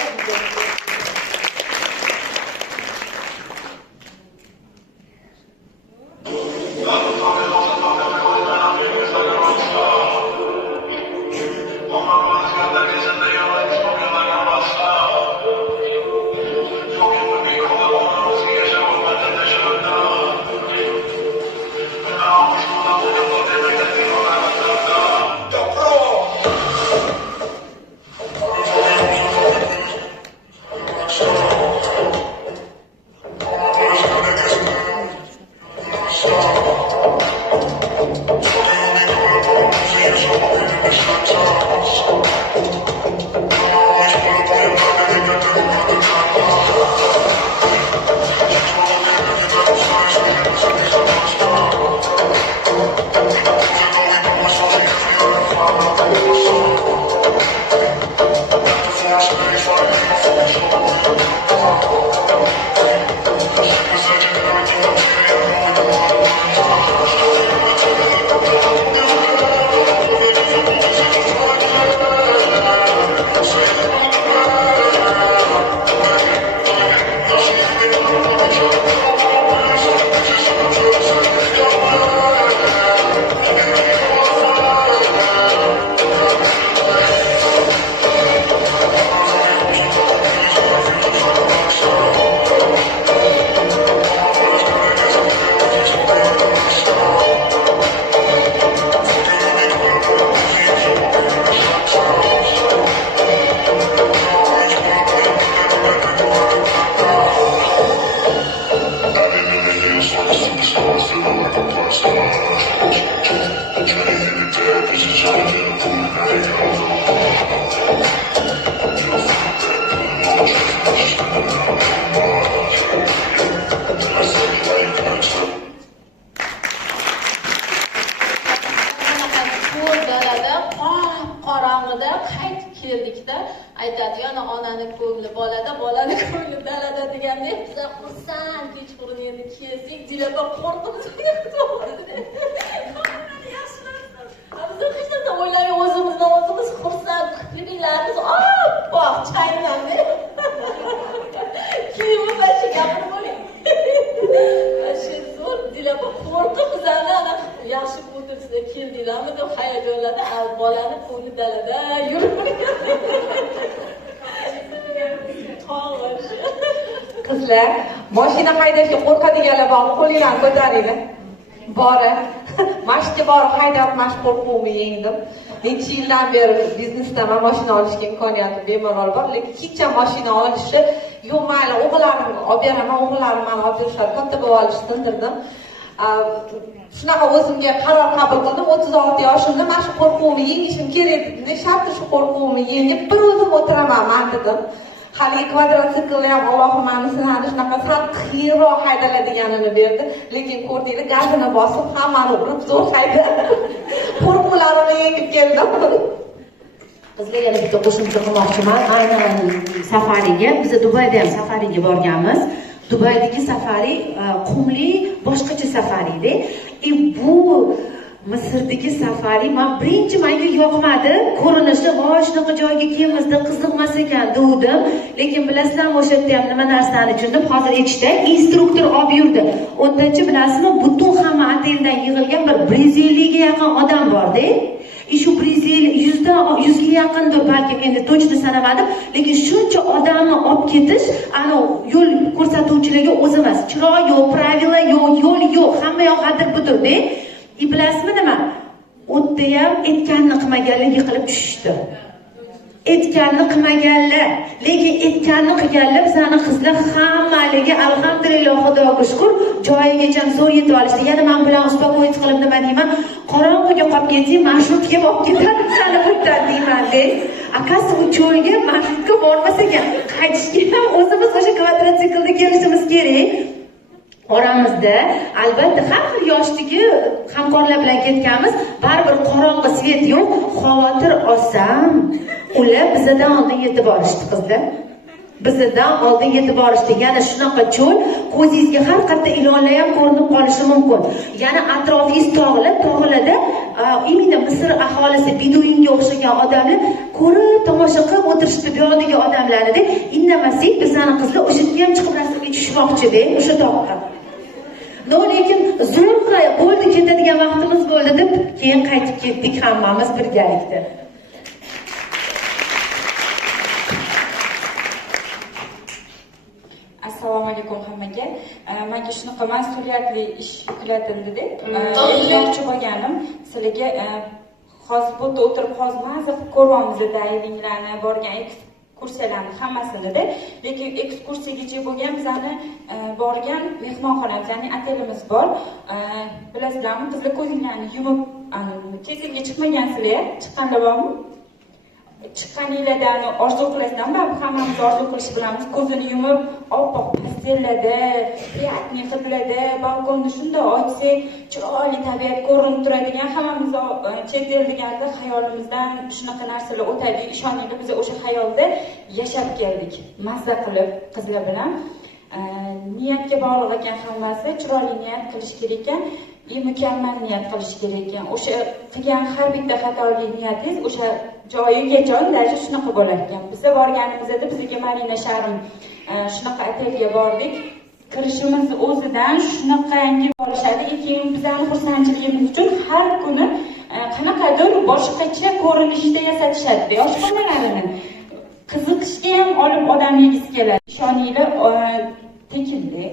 qorong'ida qaytib keldikda aytadi, yana onani ko'ngli bolada, bolani ko'ngli dalada degandek, bizlar xursand kechqurun endi kelsak, Dilaba qo'rqib to'g'ri. Biz hech narsa o'ylamay o'zimiz xursand, kuylarimiz oppoq chaynandi. Kiyimi bashi gapirib bo'ling. Shu zo'r Dilaba qo'rqib bizlarni ana yaxshi bo'ldi sizlar keldinglarmi deb hayajonladi. Bolani ko'ngli dalada yurgan. Qizlar, mashina haydashga qo'rqadiganlar bormi? Qo'linglarni ko'taringlar. Bora. Mashqqa borib haydab mashq qo'rquvimni yengdim. Necha yildan beri biznesdaman, mashina olishga imkoniyatim bemalol bor, lekin hech ham mashina olishni yo'q, mayli o'g'illarim olib beraman, o'g'illarim meni olib berishadi, katta bo'lib olishni sindirdim. Shunaqa o'zimga qaror qabul qildim. 36 yoshimda mana shu qo'rquvimni yengishim kerak edi. Sharti shu qo'rquvimni yengib bir o'zim o'tiraman dedim. Hali kvadrotsiklni ham Alloh meni sinadi, shunaqa sal qiyinroq haydaladiganini berdi. Lekin ko'rdinglar, gazini bosib hammani urib zo'r haydadi. Qo'rquvlarimni yengib keldim. Bizga yana bitta qo'shimcha qilmoqchiman. Aynan safariga, biz Dubayda ham safariga borganmiz. Dubaydagi safari qumli, boshqacha safarida. Bu Misrdagi safari men birinchi menga yoqmadi. Ko'rinishi, "Voy, shunaqa joyga kelmizda, qiziqmas ekan" dedim. Lekin bilasizlarmi, o'sha yerda ham nima narsani tushundim. Hozir aytishda instruktor olib yurdi. O'tdachi bilasizmi, butun hamma oteldan yig'ilgan bir 150 ga yaqin odam bor-da. Shu 100 ga yaqindir, balki endi to'g'ri sanamadim, lekin shuncha odamni olib ketish, ana yo'l ko'rsatuvchilarga o'zi emas. Chiroq yo'q, pravila yo'q, yo'l yo'q, hamma yoq g'adir-budir-da. Bilasizmi nima? O'tda ham aytganini qilmaganlar yiqilib tushishdi. aytganini qilmaganlar, lekin aytganini qilganlar bizani qizlar hammaligi alhamdulillah Xudoga shukr joyigacha zo'r yetib olishdi. Yana men bilan uspokoyit qilib nima deyman? Qorong'iga qolib ketsang, marshrutga olib ketadi, sani kurtadi deyman-da. Akasi u cho'lga marshrutga bormas ekan, qaytishga ham o'zimiz o'sha kvadrotsiklda kelishimiz kerak. Oramizda albatta har xil yoshdagi hamkorlar bilan ketganmiz, baribir qorong'i svet yo'q. Xavotir olsam, ular bizdan oldin yetib borishdi qizlar. Bizdan oldin yetib borishdi. Yana shunaqa cho'l, ko'zingizga har qayerda ilonlar ham ko'rinib qolishi mumkin. Yana atrofingiz tog'lar, tog'larda imida Misr aholisi beduinga o'xshagan odamlar ko'rib tomosha qilib o'tirishdi bu yoqdagi odamlarni. Indamaslik bizani qizlar o'sha yerga ham chiqib rasmga tushmoqchi-da, o'sha toqqa. No, lekin zo'rg'a bo'ldi, ketadigan vaqtimiz bo'ldi deb keyin qaytib ketdik hammamiz birgalikda. Assalomu alaykum hammaga. Menga shunaqa mas'uliyatli ish yuklatildi-da. Aytmoqchi bo'lganim, sizlarga hozir bu yerda o'tirib hozir mazza ko'ryapmiz dayvinglarni, borgan ekskursiyalarni hammasini-da. Lekin ekskursiyaga bo'lgan bizani borgan mehmonxonamiz, ya'ni otelimiz bor. Bilasizlarmi, qizlar ko'zinglarni yumib, chetilga chiqmagansizlar, chiqqanlar bormi? Chiqqaninglardan orzu qilasizlarmi? Hammamiz orzu qilish bilamiz. Ko'zini yumib, oppoq pastellada, priятный hidlarda, balkonda shunday ochsak, chiroyli tabiat ko'rinib turadigan, hammamiz chet el deganda xayolimizdan shunaqa narsalar o'tadi. Ishoninglar, biz o'sha xayolda yashab keldik. Mazza qilib qizlar bilan. Niyatga bog'liq ekan hammasi, chiroyli niyat qilish kerak ekan. Mukammal niyat qilish kerak ekan. O'sha qilgan har bitta xatoli niyatingiz o'sha joyigacha darajada shunaqa bo'lar ekan. Biz borganimizda bizga Marina Sharim shunaqa otelga bordik. Kirishimiz o'zidan shunaqangi bo'lishadi. Keyin bizning xursandchiligimiz uchun har kuni qanaqadir boshqacha ko'rinishda yasatishadi oshxonalarini. Qiziqishga ham olib odamligingiz keladi. Ishoninglar, tekinda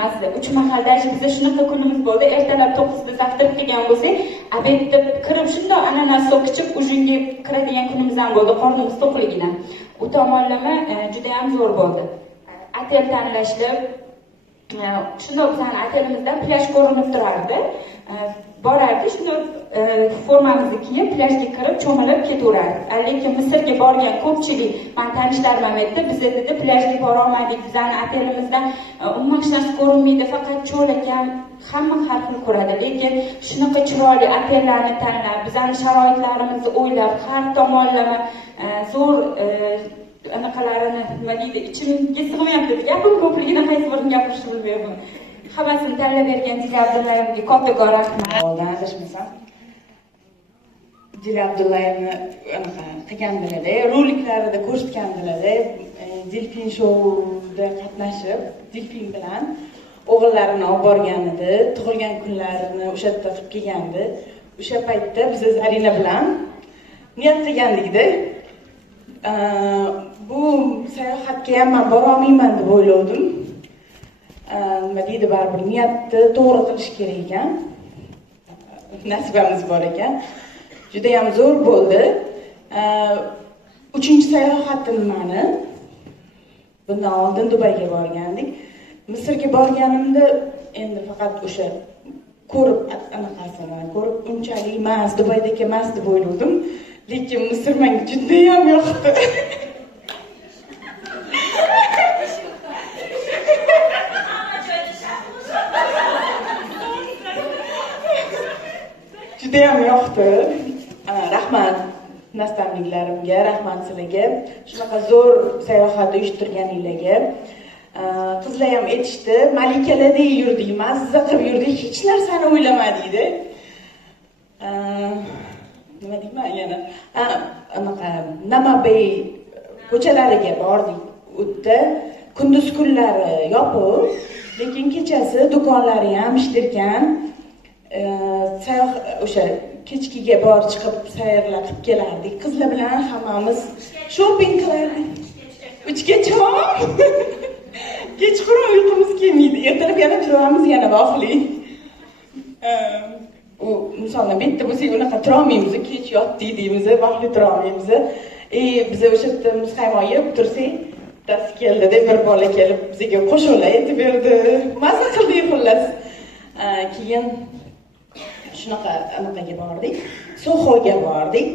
mazza 3 mahal darajada bizda shunaqa kunimiz bo'ldi. Ertalab 9da zavtrak qilgan bo'lsak, obedda kirib shunday ananas so'kichib ujunga kiradigan kunimiz ham bo'ldi, qornimiz to'qligidan. U tomonlama juda ham zo'r bo'ldi. Otel tanlashlar shunday bizning otelimizda plyaj ko'rinib turardi. Borardi, shunday formamizni kiyib plyajga kirib cho'milib ketaverardik. Lekin Misrga borgan ko'pchilik men tanishlarim ham aytdi, biz dedi plyajga bora olmadik, bizning otelimizdan umuman hech narsa ko'rinmaydi, faqat cho'l ekan. Hamma har xil ko'radi, lekin shunaqa chiroyli otellarni tanlab, bizning sharoitlarimizni o'ylab, har tomonlama zo'r anaqalarini nima deydi, ichimga sig'mayapti. Gapim ko'pligidan qaysi birini gapirishni bilmayapman. Hammasini tanlab bergan Dila Abdullayevga katta rahmat. Oldan adashmasam, Dila Abdullayevni anaqa qilgandilar-da, roliklarida ko'rsatgandilar-da, Delfin shouda qatnashib, Delfin bilan o'g'illarini olib borgan edi, tug'ilgan kunlarini o'sha yerda qilib kelgandi. O'sha paytda biz Zarina bilan niyat qilgandik-da. Bu sayohatga ham men bora olmayman deb o'yladim. Nima deydi, baribir niyatni to'g'ri qilish kerak ekan. Nasibamiz bor ekan. Juda ham zo'r bo'ldi. 3-chi sayohatim meni. Bundan oldin Dubayga borgandik. Misrga borganimda endi faqat o'sha ko'rib anaqasini ko'rib unchalik emas, Dubaydagi emas deb o'yladim. Lekin Misr menga juda ham yoqdi. Juda ham yoqdi. Rahmat nastavniklarimga, rahmat sizlarga. Shunaqa zo'r sayohat uyushtirganinglarga. Qizlar ham aytishdi, malikalarda yurdik, mazza qilib yurdik, hech narsani o'ylamadik-da. Nima deyman yana? Anaqa Namabay ko'chalariga bordik. U yerda kunduz kunlari yopiq, lekin kechasi do'konlari ham ishlarkan. O'sha kechkiga borib chiqib sayrlar qilib kelardik. Qizlar bilan hammamiz shopping qilardik. 3gacha. Kechqurun uyqumiz kelmaydi. Ertalab yana turamiz, yana voqli. U misolni bitta bo'lsak unaqa turolmaymiz, kech yotdik deymiz, voqli turolmaymiz. Bize o'sha yerda muzqaymoq yeb tursak, bittasi keldida bir bola kelib bizga qo'shiqlar aytib berdi. Mazza qildik xullas. Keyin anaqaga bordik. Sohoga bordik.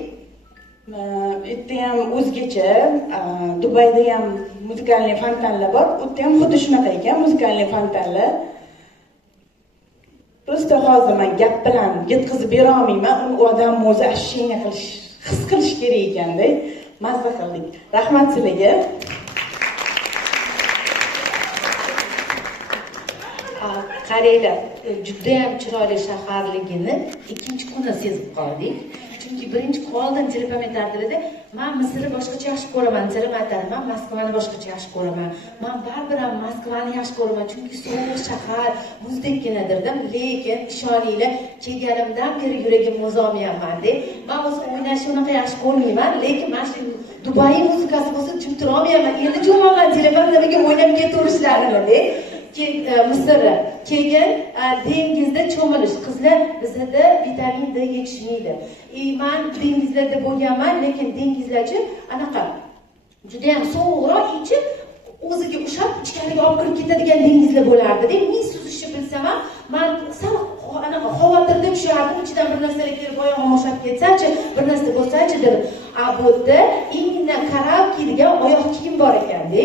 Yerda ham o'zgacha, Dubayda ham muzikalniy fontanlar bor. U yerda ham xuddi shunaqa ekan, muzikalniy fontanlar. Prosta hozir men gap bilan yetkazib bera olmayman. U odam o'zi ashshina qilish, his qilish kerak ekanda. Mazza qildik. Rahmat sizlarga. Qaranglar, juda ham chiroyli shaharligini ikkinchi kuni sezib qoldik. Chunki birinchi qoldim telefon aytardida, men Misrni boshqacha yaxshi ko'raman, telefon aytardim, men Moskvani boshqacha yaxshi ko'raman. Men baribir ham Moskvani yaxshi ko'raman, chunki sovuq shahar, muzdekkinadir dedim, lekin ishoninglar, kelganimdan beri yuragim muzomiyamman-da. Men o'zi o'ynashni unaqa yaxshi ko'rmayman, lekin men shu Dubay muzikasi bo'lsa tushuntirib olmayman. Endi jo'maman telefon nimaga o'ynab ketaverishlarini-da. Misr, keyin dengizda cho'milish. Qizlar bizda vitamin D yetishmaydi. Men dengizlarda bo'lganman, lekin dengizlarchi anaqa juda ham sovuqroq, ichi o'ziga ushab ichkariga olib kirib ketadigan dengizlar bo'lardi-da. Men suzishni bilsam ham, men sal anaqa xavotirda tushardim, ichidan bir narsalar kelib oyog'im o'shab ketsa-chi, bir narsa bo'lsa-chi deb. Bu yerda eng karalki degan oyoq kiyim bor ekan-da.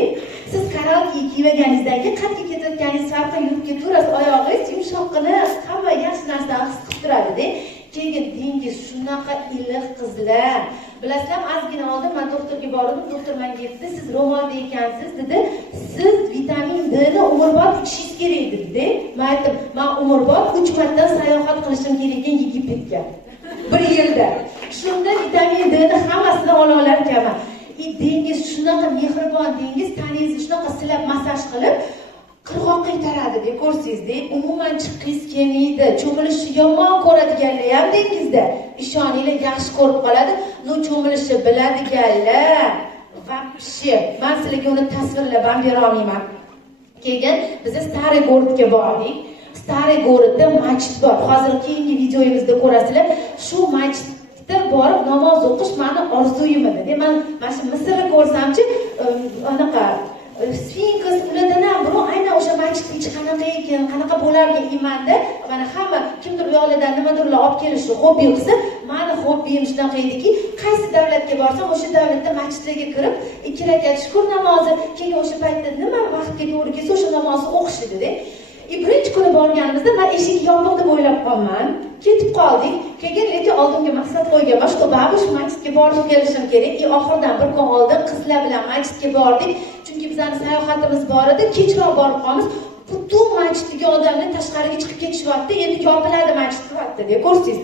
Siz karalki kiymaganingizdan keyin qatga ketayotganingiz farqi yurib ketaverasiz, oyog'ingiz yumshoqqina, hamma yaxshi narsani his qilib turadi-da. Keyin dengiz shunaqa iliq qizlar. Bilasizlar, ozgina oldin men doktorga bordim, doktor menga aytdi, siz ro'molda ekansiz dedi. Siz vitamin D ni umrbod ichishingiz kerak dedi. Men aytdim, men umrbod 3 marta sayohat qilishim kerak ekan Yegiptga. Bir yilda. Shunda vitamin D ni hammasini ola olar ekanman. Dengiz shunaqa mehribon dengiz, taningizni shunaqa silab massaj qilib qirg'oqqa itaradi deb ko'rsangiz-da, umuman chiqqingiz kelmaydi. Cho'milishni yomon ko'radiganlar ham dengizda, ishoninglar yaxshi ko'rib qoladi. No cho'milishni biladiganlar vaqti. Men sizlarga uni tasvirlab ham bera olmayman. Keyin biz Stariy Gorodga bordik. Stariy Gorodda masjid bor. Hozir keyingi videoyimizda ko'rasizlar. Shu masjidda borib namoz o'qish meni orzuyim edi. Men mana shu Misrni ko'rsamchi, anaqa Sfinks ulardan ham biri aynan o'sha masjidning ichi qanaqa ekan, qanaqa bo'larkan iymanda, mana hamma kimdir u yoqlardan nimadirlar olib kelishni hobbi qilsa, meni hobbim shunaqa ediki, qaysi davlatga borsam, o'sha davlatda masjidlarga kirib, 2 rakat shukr namozi, keyin o'sha paytda nima vaqtga to'g'ri kelsa, o'sha namozni o'qish edi-da. Birinchi kuni borganimizda men eshik yopiq deb o'ylab qolman. Ketib qoldik. Keyin lekin oldimga maqsad qo'yganman, shu babush masjidga borib kelishim kerak. Oxirdan bir kun oldin qizlar bilan masjidga bordik. Chunki bizning sayohatimiz bor edi, kechroq borib qolamiz. Butun masjiddagi odamlar tashqariga chiqib ketishyapti. Endi yopiladi masjid qilyapti deb ko'rsangiz.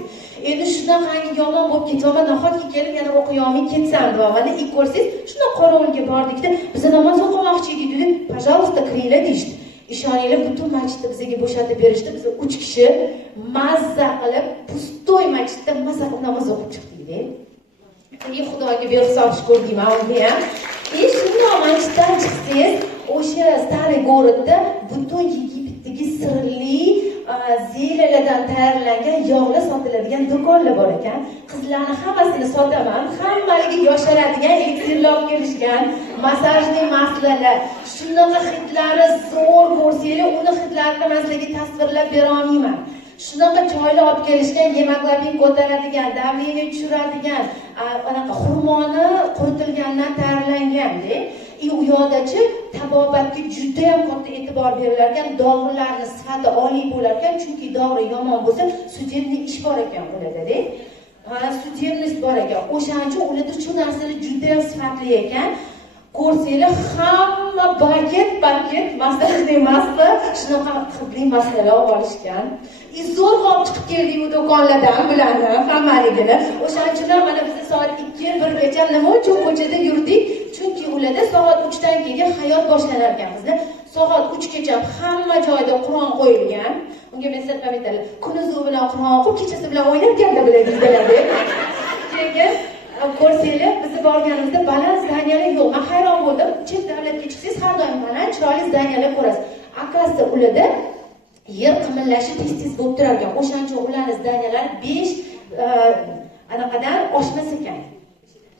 Endi shunaqangi yomon bo'lib ketyapman, nahotki kelib yana o'qiy olmay ketsam deb. Mana ko'rsangiz, shuna qorovulga bordikda, biz namoz o'qimoqchi edik dedi. "Пожалуйста, kiringlar" deydi. Ishoninglar, butun masjidni bizga bo'shatib berishdi. Biz 3 kishi mazza qilib, pustoy masjidda mazza qilib namoz o'qib chiqdik-da. Keyin Xudoga behisob shukr deyman unga ham. Shunday masjiddan chiqsangiz, o'sha Stariy Gorodda butun Yegiptdagi sirli ziylalardan tayyorlangan yog'lar sotiladigan do'konlar bor ekan. Qizlarni hammasini sotaman. Hammaligi yosharadigan eliksirlar olib kelishgan, massajli maslalar. Shunaqa hidlari zo'r ko'rsanglar, uni hidlarini men sizlarga tasvirlab bera olmayman. Shunaqa choylar olib kelishgan, gemoglobin ko'taradigan, давление tushiradigan, anaqa xurmoni quritilgandan tayyorlangan-da. U yoqdachi tabobatga juda ham katta e'tibor berilar ekan, dog'larni sifati oliy bo'lar ekan, chunki dog'i yomon bo'lsa, sudebniy ish bor ekan ularda-da. Sudebniy bor ekan. O'shaning uchun ularda shu narsalar juda ham sifatli ekan. Ko'rsanglar, hamma paket masalada emasda, shunaqa qibli masalalar olib olishgan. Zo'rg'a olib chiqib keldik u do'konlardan bilanlar hammaligini. O'shaning uchun mana biz soat 2-1gacha nima uchun ko'chada yurdik? Chunki ularda soat 3 dan keyin hayot boshlanar ekan bizda. Soat 3 gacha hamma joyda Qur'on qo'yilgan. Unga men sizlarga aytaman, kuniz bilan Qur'on o'qib, kechasi bilan o'ynarkanda biladingizlar deb. Keyin ko'rsanglar, biz borganimizda baland zdaniyalar yo'q. Men hayron bo'ldim. Chet davlatga chiqsangiz, har doim baland, chiroyli zdaniyalar ko'rasiz. Akasi ularda yer qimirlashi tez-tez bo'lib turar ekan. O'shaning uchun ularning zdaniyalari 5 anaqadan oshmas ekan.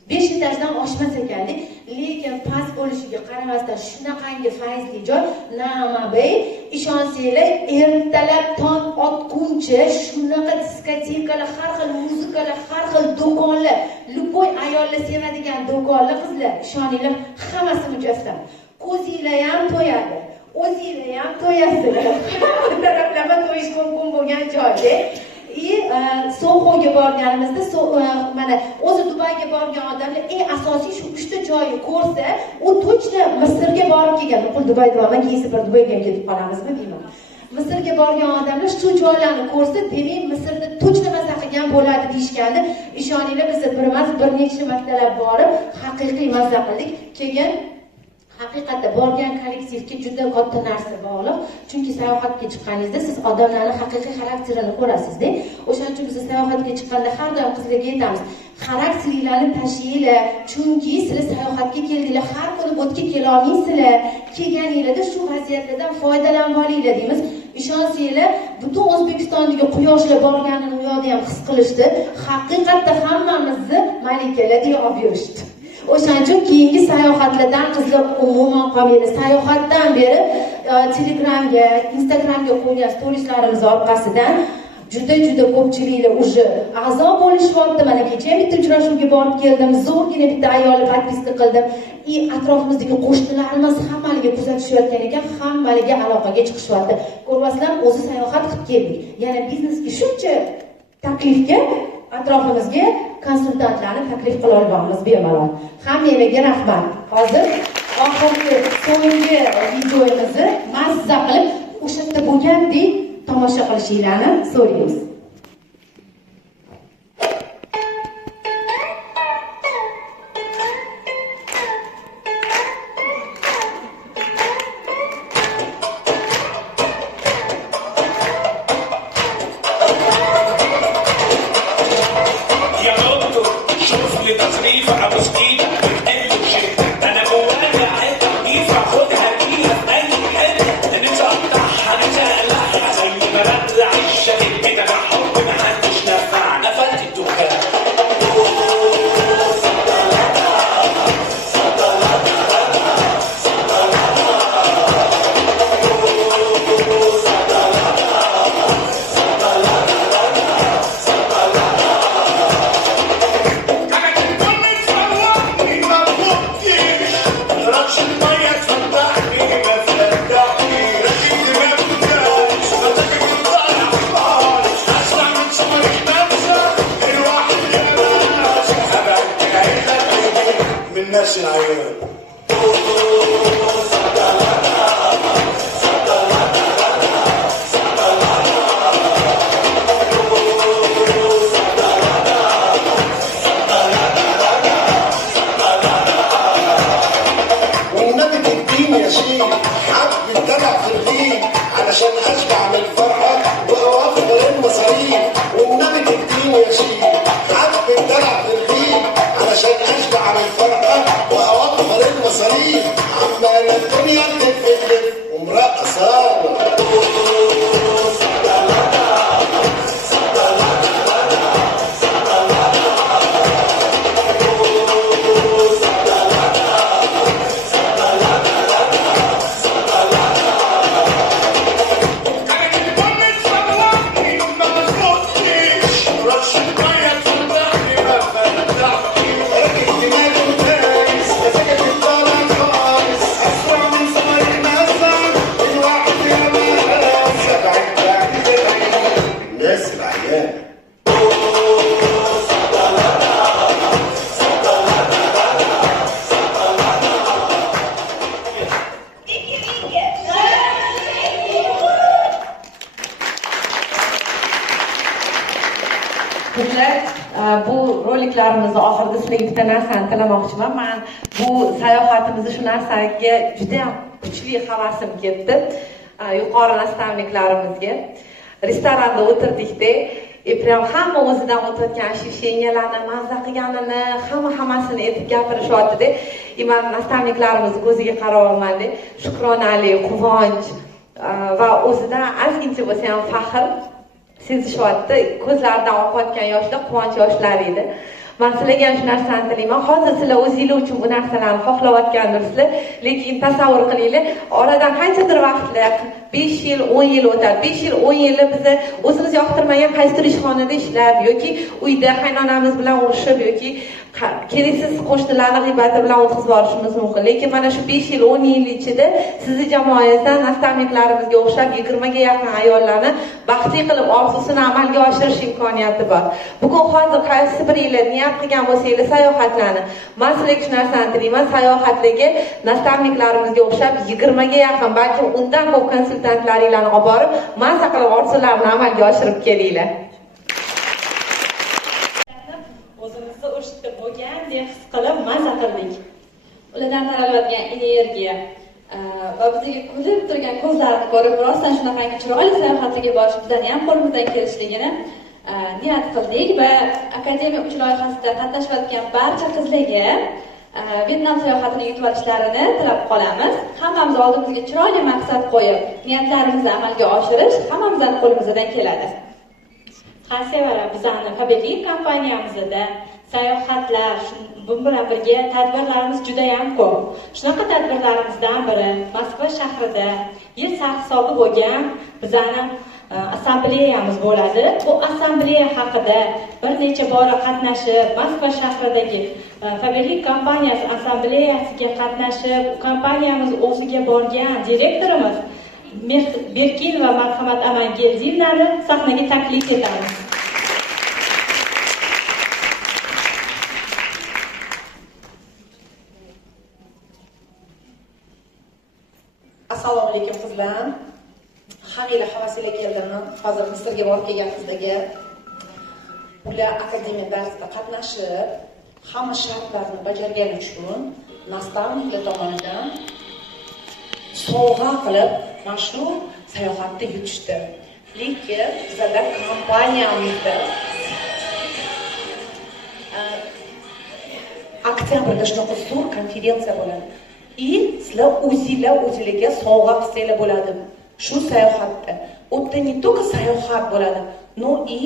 5 etajdan oshmas ekanlik, lekin past bo'lishiga qaramasdan shunaqangi fayzli joy Namabay. Ishonsanglar, ertalab tong otguncha shunaqa diskotekalar, har xil muzikalar, har xil do'konlar, luboy ayollar sevadigan do'konlar, qizlar, ishoninglar, hammasi mujassam. Ko'zinglar ham to'yadi, o'zinglar ham to'yasizlar. Taraflama to'yish mumkin bo'lgan joyda. Sohoga borganimizda mana o'zi Dubayga borgan odamlar eng asosiy shu 3 ta joyni ko'rsa, u точно Misrga borib kelgan. Nuqul Dubayda borman, keyin bir Dubayga ham ketib qolamizmi deyman. Misrga borgan odamlar shu joylarni ko'rsa, demak Misrda точно maza qilgan bo'ladi deyishgandi. Ishoninglar, biz bir necha martalab borib haqiqiy maza qildik. Keyin haqiqatda borgan kollektivga juda katta narsa bog'liq. Chunki sayohatga chiqqaningizda siz odamlarning haqiqiy xarakterini ko'rasizda. O'shaning uchun biz sayohatga chiqqanda har doim qizlarga aytamiz, xarakteringlarni tashiylar, chunki sizlar sayohatga keldinglar, har kuni bo'tga kela olmaysizlar. Kelganinglarda shu vaziyatlardan foydalanib olinglar deymiz. Ishonsanglar, butun O'zbekistondagi quyoshlar borganini u yoqda ham his qilishdi. Haqiqatda hammamizni malikalar deb olib yurishdi. O'shaning uchun keyingi sayohatlardan qizlar umuman qolmaydi. Sayohatdan beri Telegramga, Instagramga qo'ygan storieslarimiz orqasidan juda ko'pchiliklar уже a'zo bo'lishyapti. Mana kecha bitta uchrashuvga borib keldim, zo'rgina bitta ayolni podpiska qildim. Atrofimizdagi qo'shnilarimiz hammaliga kuzatishayotgan ekan, hammaliga aloqaga chiqishyapti. Ko'rmaslar, o'zi sayohat qilib keldik. Yana biznesga shuncha taklifga atrofimizga konsultantlarni taklif qila olamiz bemalol. Hammangizga rahmat. Hozir oxirgi so'nggi videomizni mazza qilib o'sha yerda bo'lgandek tomosha qilishinglarni so'raymiz. Bu roliklarimizni oxirida sizlarga bitta narsani tilamoqchiman. Men bu sayohatimizda shu narsaga juda ham kuchli havasim ketdi. Yuqori nastavniklarimizga restoranda o'tirdikda, prям hamma o'zidan o'tayotgan shisheniyalarni mazza qilganini, hammasini aytib gapirishyapti-da. Men nastavniklarimizni ko'ziga qarab olmanda shukronalik, quvonch va o'zidan ozgincha bo'lsa ham faxr sezishyapti. Ko'zlaridan oqayotgan yoshlar quvonch yoshlari edi. man sizlarga ham shu narsani tilayman. Hozir sizlar o'zinglar uchun bu narsalarni xohlayotgandirsizlar, lekin tasavvur qilinglar, oradan qanchadir vaqtlar 5 yil, 10 yil o'tadi. 5 yil, 10 yil biz o'zimiz yoqtirmagan qaysidir ishxonada ishlab yoki uyda qaynonamiz bilan urushib yoki keraksiz qo'shnilarning g'ibati bilan o'tkazib yuborishimiz mumkin. Lekin mana shu 5 yil, 10 yil ichida sizni jamoangizdan nastavniklarimizga o'xshab 20 ga yaqin ayollarni baxtli qilib orzusini amalga oshirish imkoniyati bor. Bugun hozir qaysi bir yil niyat qilgan bo'lsangiz sayohatlarni, men sizlarga shu narsani tilayman, sayohatlarga nastavniklarimizga o'xshab 20 ga yaqin, balki undan ko'p konsultantlaringlarni olib borib, mazza qilib orzularni amalga oshirib kelinglar. O'zimizni o'shitib bo'lgandek his qilib mazza qildik. Ulardan taralayotgan energiya va bizga kulib turgan ko'zlarini ko'rib, rostdan shunaqangi chiroyli sayohatlarga borishimizdan ham qo'limizdan kelishligini niyat qildik va Akademiya 3 loyihasida qatnashayotgan barcha qizlarga Vyetnam sayohatini yutib olishlarini tilab qolamiz. Hammamiz oldimizga chiroyli maqsad qo'yib, niyatlarimizni amalga oshirish hammamizning qo'limizdan keladi. Xasevara bizning Fabelli kompaniyamizda sayohatlar bu bilan birga tadbirlarimiz juda ham ko'p. Shunaqa tadbirlarimizdan biri Moskva shahrida yil sarhisobi bo'lgan bizning assambleyamiz bo'ladi. Bu assambleya haqida bir necha bora qatnashib, Moskva shahridagi Fabelli kompaniyasi assambleyasiga qatnashib, kompaniyamiz o'ziga borgan direktorimiz Berkin va Marhamat Amangeldinlarni sahnaga taklif etamiz. Assalomu alaykum qizlar. Hammalar havasila keldimi? Hozir Misrga borib kelgan qizlarga ular akademiya darsida qatnashib, hamma shartlarni bajargani uchun nastavniklar tomonidan sovg'a qilib mana shu sayohatni yutishdi. Lekin bizda kompaniyamizda oktyabrda shunaqa zo'r konferensiya bo'ladi. Sizlar o'zinglarga sovg'a qilsanglar bo'ladi. Shu sayohatda u yerda не только sayohat bo'ladi, но и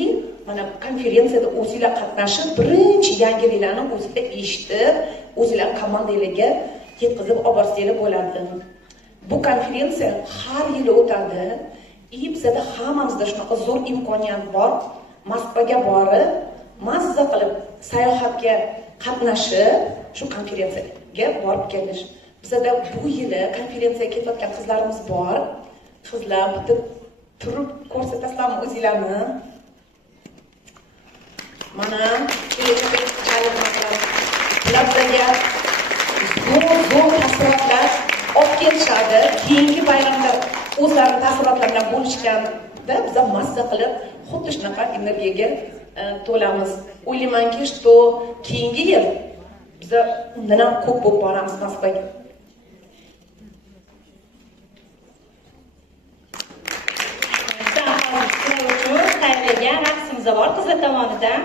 mana konferensiyada o'zinglar qatnashib, birinchi yangiliklarni o'zinglar eshitib, o'zinglar komandanglarga yetkazib olib borsanglar bo'ladi. Bu konferensiya har yili o'tadi. Bizda hammamizda shunaqa zo'r imkoniyat bor. Moskvaga borib, mazza qilib sayohatga qatnashib, shu konferensiyaga borib kelish. Bizda bu yili konferensiyaga ketayotgan qizlarimiz bor. Qizlar bitta turib ko'rsatasizlarmi o'zinglarni? Mana labdaga zo'r taassurotlar olib kelishadi. Keyingi bayramda o'zlarining taassurotlari bilan bo'lishganda biz mazza qilib xuddi shunaqa energiyaga to'lamiz. O'ylaymanki, что keyingi yil biz undan ham ko'p bo'lib boramiz Moskvaga. Tayyorlagan raqsimiz bor qizlar tomonidan.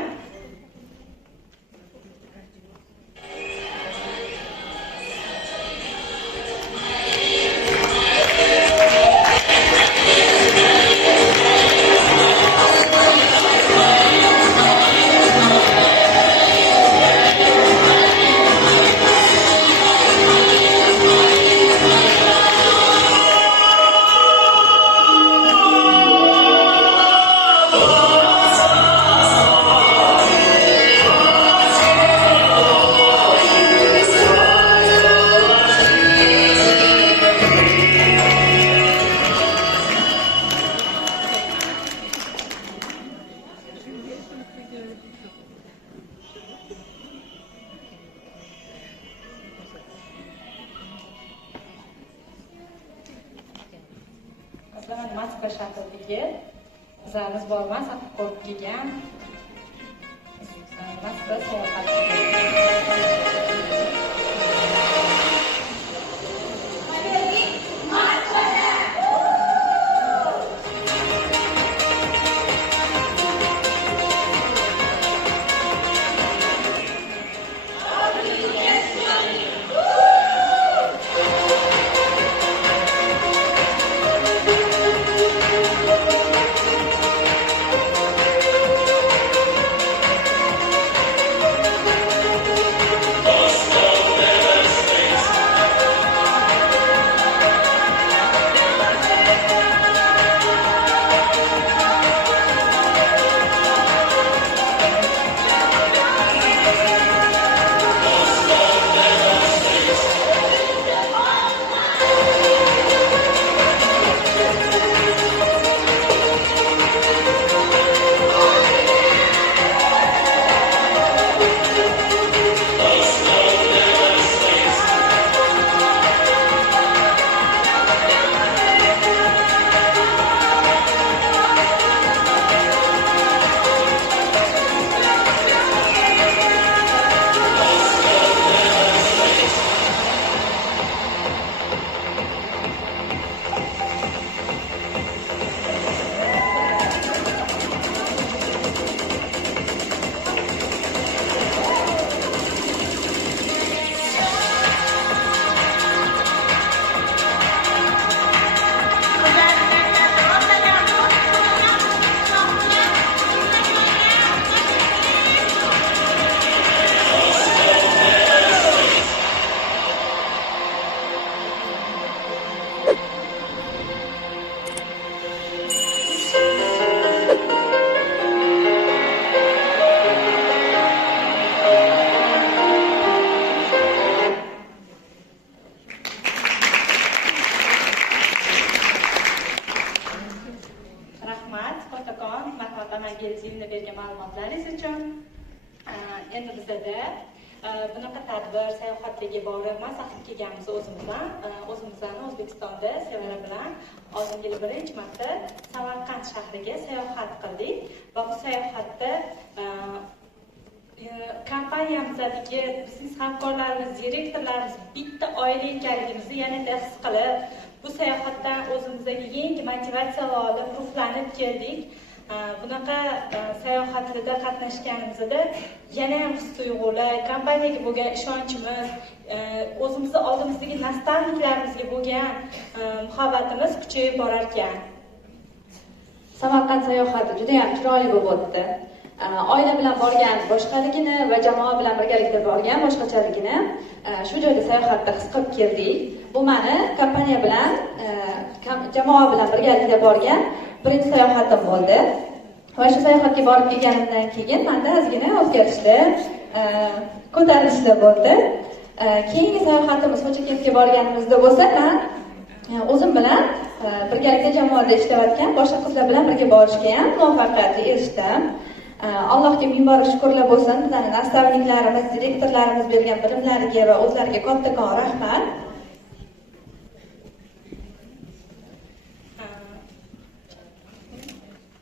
Moskva shahridagi bizamiz bormas ko'rib kelgan Moskva sayohati. bizada bunaqa tadbir sayohatlarga borib maslahat kelganmiz o'zimizdan O'zbekistonda Sevara bilan oldingi yil birinchi marta Samarqand shahriga sayohat qildik va bu sayohatda kompaniyamizdagi biznes hamkorlarimiz, direktorlarimiz bitta oila ekanligimizni yanada his qilib, bu sayohatdan o'zimizga yangi motivatsiya olib, ruhlanib keldik. Bunaqa sayohatlarda qatnashganimizda yana ham his-tuyg'ular, kompaniyaga bo'lgan ishonchimiz, o'zimizni oldimizdagi nastavniklarimizga bo'lgan muhabbatimiz kuchayib borar ekan. Samarqand sayohati juda ham chiroyli bo'lib o'tdi. Oila bilan borgan boshqaligini va jamoa bilan birgalikda borgan boshqachaligini shu joyda sayohatda his qilib keldik. Bu meni kompaniya bilan, jamoa bilan birgalikda borgan birinchi sayohatim bo'ldi. Va shu sayohatga borib kelganimdan keyin menda ozgina o'zgarishlar, ko'tarilishlar bo'ldi. Keyingi sayohatimiz Xo'jakentga borganimizda bo'lsa, men o'zim bilan birgalikda jamoada ishlayotgan boshqa qizlar bilan birga borishga ham muvaffaqiyatli erishdim. Allohga ming bor shukrlar bo'lsin. Bizlarning nastavniklarimiz, direktorlarimiz bergan bilimlariga va o'zlariga kattakon rahmat.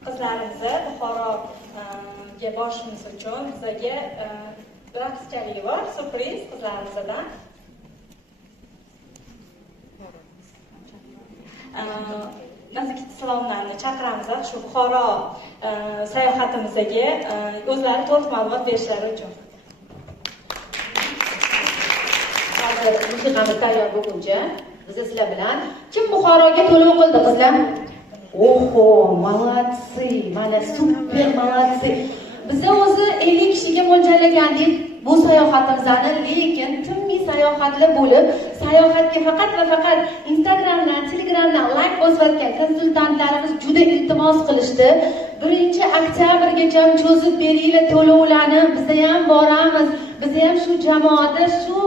Qizlarimizni Buxoroga borishimiz uchun bizga raqschaligi bor, surpriz qizlarimizdan. Nazik salomlarni chaqiramiz shu Buxoro sayohatimizga o'zlari to'liq ma'lumot berishlari uchun. Hozir musiqamiz tayyor bo'lguncha biz sizlar bilan kim Buxoroga to'lov qildi qizlar? Oho, молодцы, mana super молодцы. Biz o'zi 50 kishiga mo'ljallagandik bu sayohatimizni, lekin tümmiy sayohatlar bo'lib, sayohatga faqat va faqat Instagramdan, Telegramdan like bosayotgan konsultantlarimiz juda iltimos qilishdi. 1-oktyabrgacha cho'zib beringlar to'lovlarni, biz ham boramiz. Biz ham shu jamoada shu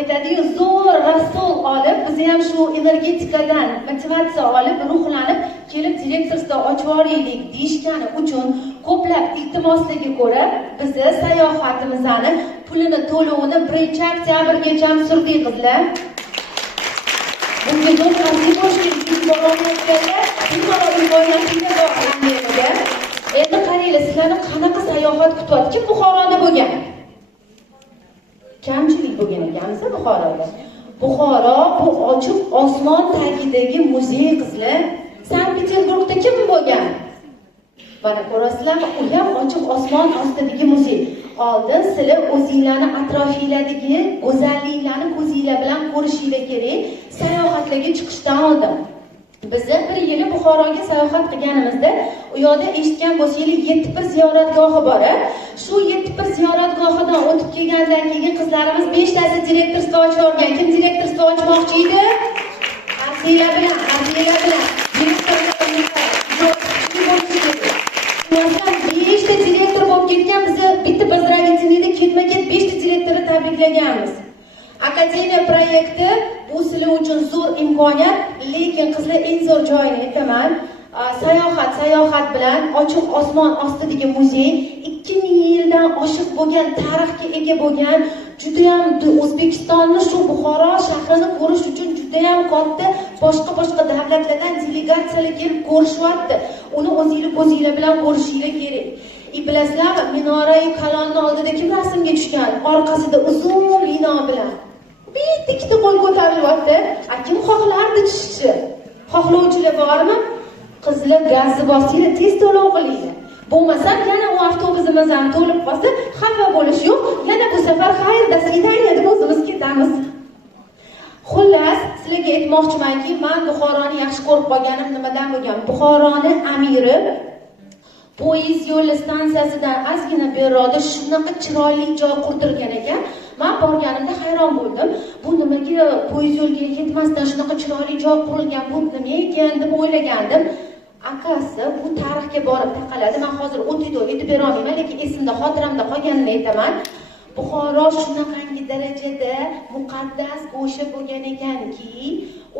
aytadiyu zo'r rasul olib, biz ham shu energetikadan motivatsiya olib, ruhlanib kelib direktorda ochib yuboraylik deyishgani uchun ko'plab iltimoslarga ko'ra biz sayohatimizni pulini to'lovini 1-oktyabrgacha surdik qizlar. Bunga zo'r qanday bo'lishini borayotganlar, endi qaranglar, sizlarni qanaqa sayohat kutyapti? Kim Buxoroda bo'lgan? Kamchilik bo'lgan ekanmiz Buxoroda. Buxoro bu ochiq osmon tagidagi muzey qizlar. Sankt-Peterburgda kim bo'lgan? Mana ko'rasizlarmi, u ham ochiq osmon ostidagi muzey. Oldin sizlar o'zinglarni atrofinglardagi go'zalliklarni ko'zinglar bilan ko'rishinglar kerak. Sayohatlarga chiqishdan oldin biz bir yili Buxoroga sayohat qilganimizda, u yoqda eshitgan bo'lsangiz 71 ziyoratgohi bor. Shu 71 ziyoratgohidan o'tib kelgandan keyin qizlarimiz 5 tasi direktorga ochib yuborgan. Kim direktorga ochmoqchi edi? Arziya bilan. Direktorga 5 ta direktor bo'lib ketgan, biz bitta поздравительныйda ketma-ket 5 ta direktorni tabriklaganmiz. Akademiya proyekti bu sizlar uchun zo'r imkoniyat, lekin qizlar eng zo'r joyini aytaman. Sayohat bilan ochiq osmon ostidagi muzey 2000 yildan oshiq bo'lgan tarixga ega bo'lgan, juda ham O'zbekistonni shu Buxoro shahrini ko'rish uchun juda ham katta boshqa davlatlardan delegatsiyalar kelib ko'rishyapti. Uni o'zingizlar ko'zinglar bilan ko'rishingiz kerak. Bilasizlarmi, Minorai Kalonni oldida kim rasmga tushgan? Orqasida uzun bino bilan bitta qo'l ko'tarilyapti. Kim xohlardi tushishni? Xohlovchilar bormi? Qizlar gazni bosinglar, tez to'lov qilinglar. Bo'lmasam yana u avtobusimiz ham to'lib qolsa, xafa bo'lish yo'q. Yana bu safar xayr, до свидания deb o'zimiz ketamiz. Xullas, sizlarga aytmoqchimanki, men Buxoroni yaxshi ko'rib qolganim nimadan bo'lgan? Buxoroni amiri poyezd yo'li stansiyasidan ozgina beriroqda shunaqa chiroyli joy qurdirgan ekan. Men borganimda hayron bo'ldim. Bu nimaga poyezd yo'lga ketmasdan shunaqa chiroyli joy qurilgan? Bu nima ekan deb o'ylagandim. Akasi bu tarixga borib taqaladi. Men hozir o'tida aytib bera olmayman, lekin esimda, xotiramda qolganini aytaman. Buxoro shunaqangi darajada muqaddas go'sha bo'lgan ekanki,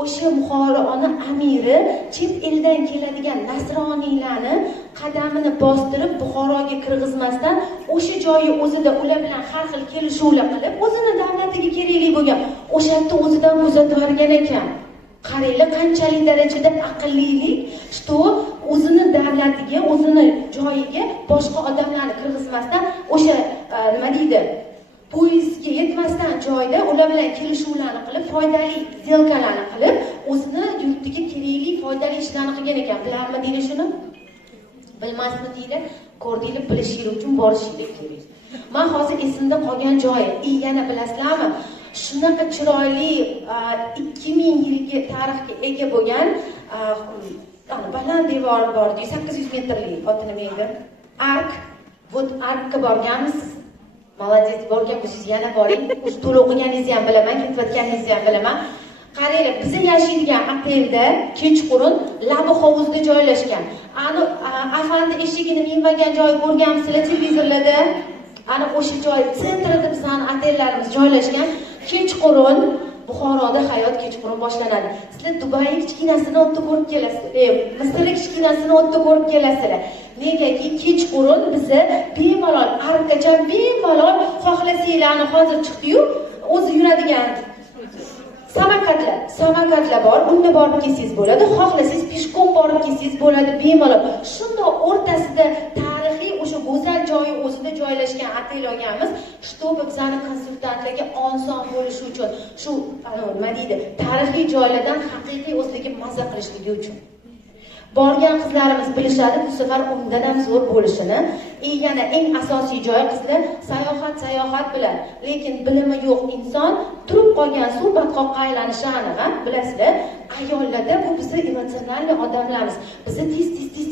o'sha Buxoroni amiri chet eldan keladigan nasroniylarni qadamini bostirib Buxoroga kirgizmasdan o'sha joyi o'zida ular bilan har xil kelishuvlar qilib, o'zini davlatiga kerakli bo'lgan o'sha yerda o'zidan kuzatib o'rgan ekan. Qaranglar qanchalik darajada aqllilik, что o'zini davlatiga, o'zini joyiga boshqa odamlarni kirgizmasdan o'sha nima deydi? Poyezdga yetmasdan joyda ular bilan kelishuvlarni qilib, foydali сделкаlarni qilib, o'zini yurtiga kerakli foydali ishlarni qilgan ekan. Bilarmi deydi shuni? Bilmasmi deydi? Ko'rdinglar, bilishing uchun borishinglar kerak. Men hozir esimda qolgan joyi, yana bilasizlarmi? Shunaqa chiroyli 2000 yilga tarixga ega bo'lgan baland devor bor, 800 metrlik, oti nima edi? Ark. Вот arkka borganmiz. Молодец, borgan bo'lsangiz yana boring. O'sha to'la o'qiganingizni ham bilaman, ketayotganingizni ham bilaman. Qaranglar, biz yashaydigan otelda kechqurun labi hovuzda joylashgan. Ani afandi eshigini minmagan joy ko'rganmisizlar televizorlarda? Ana o'sha joy sentrida bizning otellarimiz joylashgan. Kechqurun Buxoroda hayot kechqurun boshlanadi. Sizlar Dubayni kichkinasini o'tda ko'rib kelasizlar. Misrni kichkinasini o'tda ko'rib kelasizlar. Negaki kechqurun bizni bemalol arkgacha bemalol xohlasanglarni hozir chiqdi-yu, o'zi yuradigan samokat bor, unda borib kelsangiz bo'ladi. Xohlasangiz peshkom borib kelsangiz bo'ladi bemalol. Shundoq o'rtasida tarixiy o'sha go'zal joyi o'zida joylashgan otel olganmiz, чтобы bizani konsultantlarga oson bo'lishi uchun, shu nima deydi, tarixiy joylardan haqiqiy o'zligi mazza qilishligi uchun. Borgan qizlarimiz bilishadi, bu safar undan ham zo'r bo'lishini. Yana eng asosiy joy qizlar sayohat bilan, lekin bilimi yo'q inson turib qolgan suv batqoqqa aylanishi aniq, bilasizlar. Ayollarda bu biz emotsional odamlarimiz. Bizni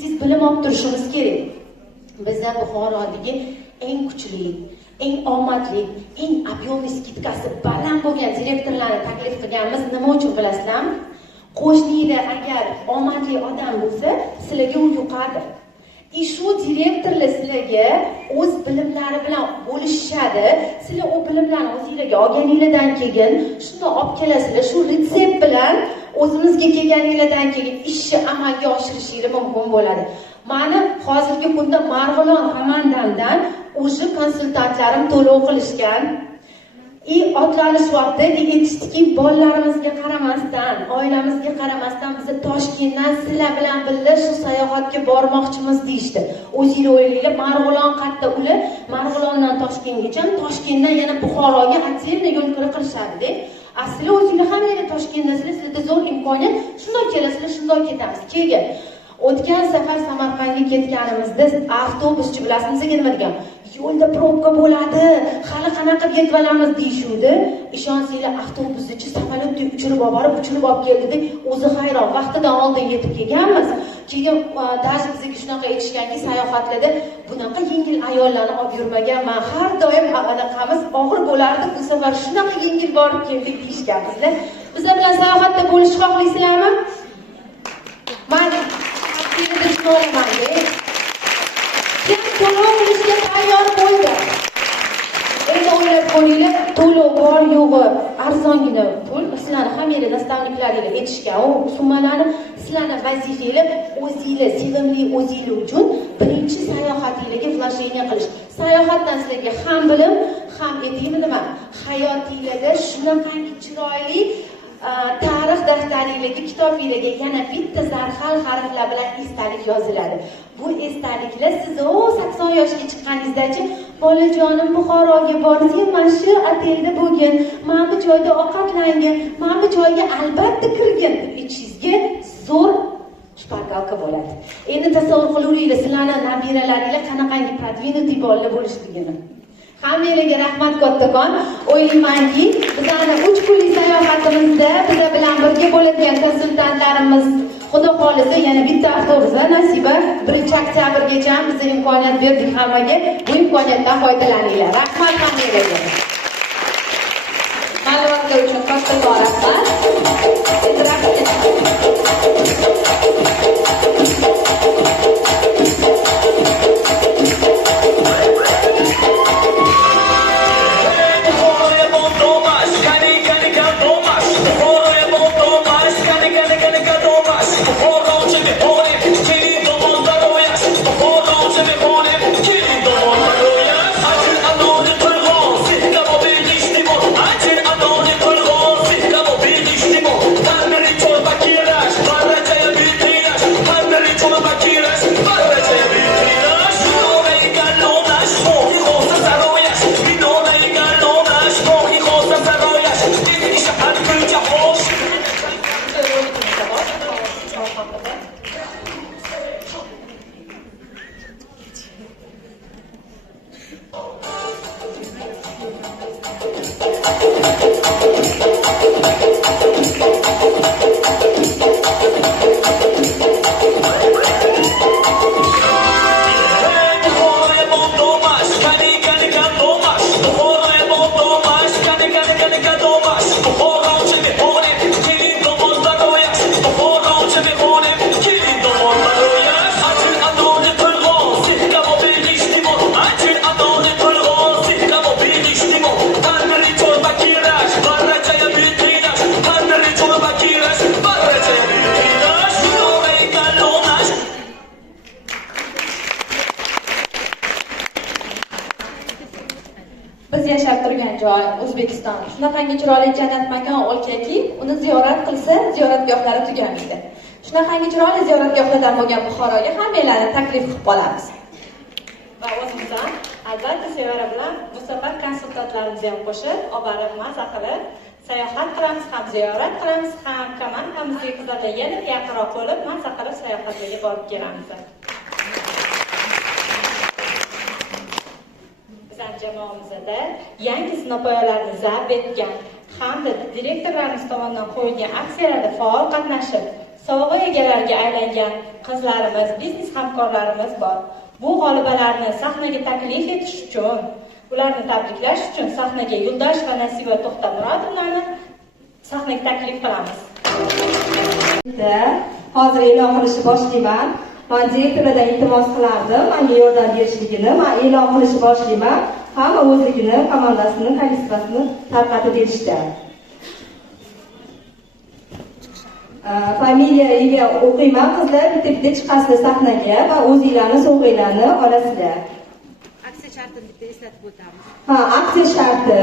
tez bilim olib turishimiz kerak. Bizda Buxorodagi eng kuchli, eng omadli, eng объемный skidkasi baland bo'lgan direktorlarni taklif qilganmiz. Nima uchun bilasizlarmi? Qo'shninglar agar omadli odam bo'lsa, sizlarga u yuqadi. Shu direktorlar sizlarga o'z bilimlari bilan bo'lishadi. Sizlar u bilimlarni o'zingizlarga olganingizdan keyin shuni olib kelasizlar. Shu retsept bilan o'zimizga kelganingizdan keyin ishni amalga oshirishingiz mumkin bo'ladi. Mani hozirgi kunda Marg'ilon komandamdan o'sha konsultantlarim to'lov qilishgan. Otlanish vaqti aytishdiki, bolalarimizga qaramasdan, oilamizga qaramasdan biz Toshkentdan sizlar bilan birga shu sayohatga bormoqchimiz deyishdi. O'zingizlar o'ylanglar, Marg'ilon qatta ular, Marg'ilondan Toshkentgacha, Toshkentdan yana Buxoroga отдельно yo'l qilishadi-da. Asli o'zingizlar hammalar Toshkentdasizlar, sizlarda zo'r imkoniyat, shunday kelasizlar, shunday ketamiz. Keyin o'tgan safar Samarqandga ketganimizda avtobuschi bilasizmi nima degan? Yo'lda probka bo'ladi, hali qanaqa yetib olamiz deyishuvdi. Ishonsanglar, avtobuschi samolyotni uchirib olib keldi-da, o'zi hayron, vaqtidan oldin yetib kelganmiz. Keyin даже bizga shunaqa aytishganki, sayohatlarda bunaqa yengil ayollarni olib yurmaganman. Har doim anaqamiz og'ir bo'lardi, bu safar shunaqa yengil borib keldik deyishgan bizlar. Bizlar bilan sayohatda bo'lishni xohlaysizlarmi? Men kim to'lov qilishga tayyor bo'ldi? Endi o'ylab ko'ringlar, to'lov bor yo'g'i arzongina pul. Sizlarni hammalar nastavniklaringlar aytishgan, u summalarni sizlarni vazifanglar o'zingizlar, sevimli o'zingizlar uchun birinchi sayohatingizga flasheniya qilish. Sayohatdan sizlarga ham bilim, ham aytaymi nima? Hayotingizda shunaqangi chiroyli tarix daftaringizga, kitobingizga yana bitta zarhal harflar bilan esdalik yoziladi. Bu esdaliklar siz 80 yoshga chiqqaningizdachi, bolajonim Buxoroga borsangiz, mana shu otelda bo'lgin, mana bu joyda ovqatlangan, mana bu joyga albatta kirgin deb aytishingizga zo'r shpargalka bo'ladi. Endi tasavvur qilaveringlar, sizlarning nabiralaringlar qanaqangi продвинутый bolalar bo'lishligini. Hammalarga rahmat kattakon. O'ylaymanki, bizning 3 kunlik sayohatimizda biz bilan birga bo'ladigan konsultantlarimiz Xudo xolisa yana bitta avtobusda nasiba 1-oktyabrgacha bizga imkoniyat berdik hammaga. Bu imkoniyatdan foydalaninglar. Rahmat hammalarga. Ma'lumotlar uchun kattakon rahmat. Biz yashab turgan joy O'zbekiston shunaqangi chiroyli jannat makon o'lkaki, uni ziyorat qilsa, ziyoratgohlari tugamaydi. Shunaqangi chiroyli ziyoratgohlardan bo'lgan Buxoroga hammalarni taklif qilib qolamiz. Va o'zimiz ham albatta Sevara bilan bu safar konsultantlarimizni ham qo'shib, olib borib maza qilib, sayohat qilamiz, ham ziyorat qilamiz, ham komandamizga qizlarga yana yaqinroq bo'lib, maza qilib sayohatlarga borib kelamiz. Jamoamizda yangi sinopoyalarni zabt etgan hamda direktorlarimiz tomonidan qo'yilgan aksiyalarda faol qatnashib, sovg'a egalariga aylangan qizlarimiz, biznes hamkorlarimiz bor. Bu g'olibalarni sahnaga taklif etish uchun, ularni tabriklash uchun sahnaga Yo'ldosh va Nasiba To'xtamurodovlarni sahnaga taklif qilamiz. Hozir e'lon qilishni boshlayman. Men direktorlardan iltimos qilardim, menga yordam berishligini, men e'lon qilishni boshlayman. Hamma o'zligini, komandasini, kolleksiyasini tarqatib berishdi. Familiyaga o'qiyman, qizlar bitta-bitta chiqasizlar sahnaga va o'zinglarni sovg'alarni olasizlar. Aksiya shartini bitta eslatib o'tamiz. Aksiya sharti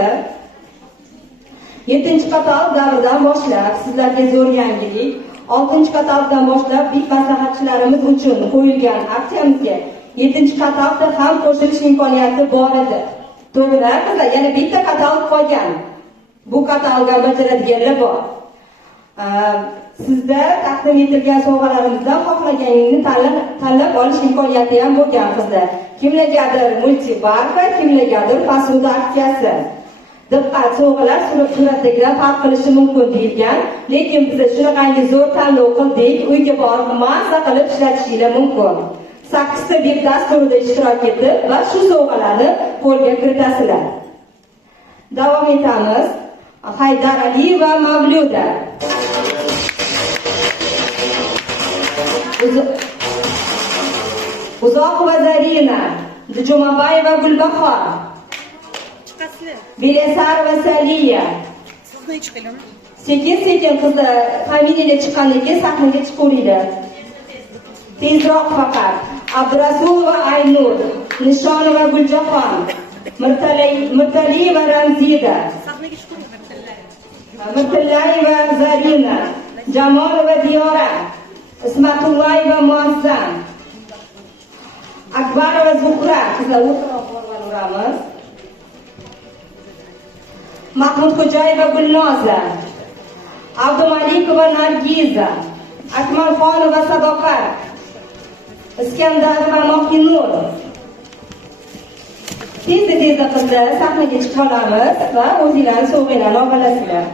7-qator davrdan boshlab sizlarga zo'r yangilik. 6-qatordan boshlab bit maslahatchilarimiz uchun qo'yilgan aksiyamizga 7-qatorda ham qo'shilish imkoniyati bor edi. To'g'ri, qizlar, yana bitta katalog qolgan. Bu katalogga bajaradiganlar bor. Sizda taqdim etilgan sovg'alarimizdan xohlaganingni tanlab olish imkoniyati ham bo'lgan qizlar. Kimlargadir multibarka, kimlargadir posuda aksiyasi. Diqqat, sovg'alar suratdagidan farq qilishi mumkin deyilgan, lekin biz shunaqangi zo'r tanlov qildik, uyga borib maza qilib ishlatishingiz mumkin. 8 ta bir dasturida ishtirok etib va shu sovg'alarni qo'lga kiritasizlar. Davom etamiz. Haydar Ali va Mavluda. Uzoq va Zarina, Jumabay va Gulbahor. Belesar va Saliya. Sekin-sekin qizlar familiyaga chiqqandan keyin sahnaga chiqaveringlar. Tezroq faqat. Abdurasul va Aynur, Nishon va Guljahon, Mirtali va Ramzida, Mirtillay va Zarina, Jamol va Diyora, Ismatullay va Muazzam, Akbar va Zuhra, qizlar o'tiramiz. Mahmud Xo'jayev va Gulnoza, Abdumalik va Nargiza, Akmalxon va Sadoqat, Iskandar va Mohinur. Tezda qizlar sahnaga chiqib olamiz va o'zinglarni sovg'alarni olib olasizlar.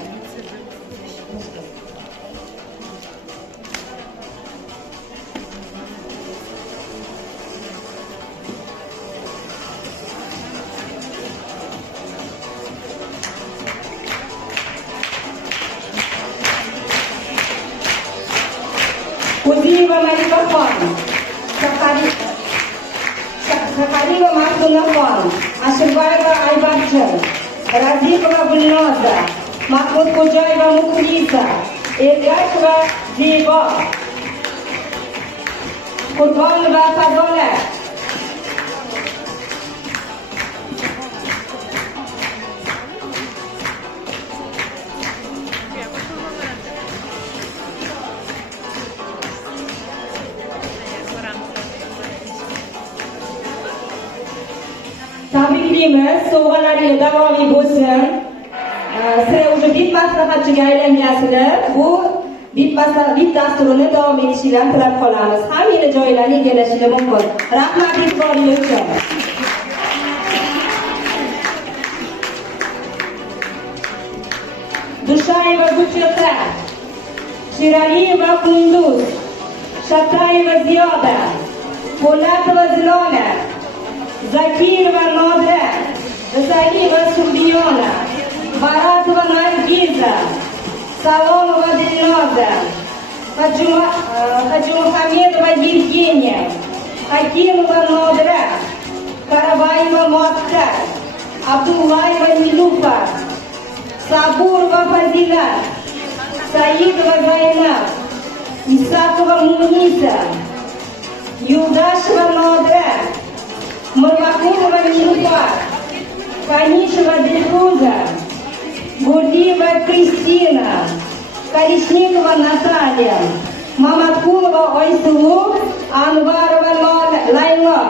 O'zing va Malikaxon, Sakari va Mahsunaxon, Ashirboy va Aybarjon, Raziq va Gulnoza, Mahmud Xo'jayev va Muxlisa, Ergash va Zebo, Qurbon va Fazolat, tabriklaymiz, sovg'alaringiz davomiy bo'lsin. Sizlar уже bit maslahatchiga aylangansizlar. Bu bit dasturini davom etishinglarni tilab qolamiz. Hamma joylarni egallashingiz mumkin. Rahmat e'tiboringiz uchun. Shatayeva Gulchehra, Sheraliyeva Kunduz, Shatayeva Ziyoda, Po'latova Zilola, Zakirova Nodira, Risaliyeva Surbiyona, Baratova Nargiza, Salomova Dilnoza, Hajimuhamedova Yevgeniya, Hakimova Nodira, Karabayeva Muakkar, Abdullayeva Nilufar, Saburova Fazilat, Saidova Zaynab, Isakova Munisa, Yuldasheva Nodira, Murvakulova Nilufar, Kanisheva Dilfuza, Gurdiyeva Kristina, Korishnikova Natalya, Mamatkulova Oysulu, Anvarova Laylo.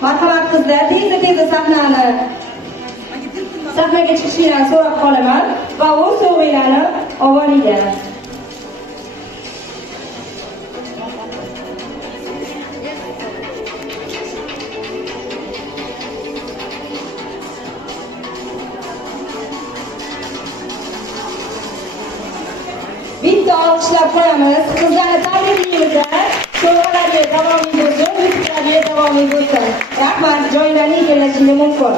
Marhamat qizlar, tezda sahnaga chiqishinglarni so'rab qolaman va o'z sovg'inglarni olinglar. Bitta olqishlab qo'yamiz. Qizlarni tabriklaymiz. Sovg'alarga davomiy bo'lsin, yutuqlarga davomiy bo'lsin. Rahmat, joylarni egallashingiz mumkin.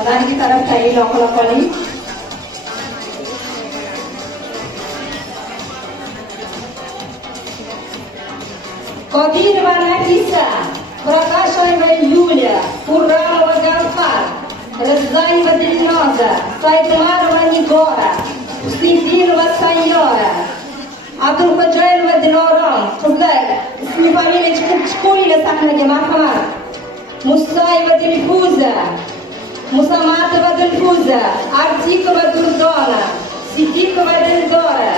Adangi tarafda e'lon qila qoling. Qodirova Nafisa, Prakasheva Yuliya, Qurramova Gavhar, Rizzayeva Dilnoza, Saidmarova Nigora, Husniddinova Sayyora, Abdulxo'jayeva Dilorom. Qizlar, ismi familiya chiqib chiqinglar sahnaga, marhamat. Musayeva Dilfuza, Musamatova Dilfuza, Artikova Durdona, Siddiqova Dildora,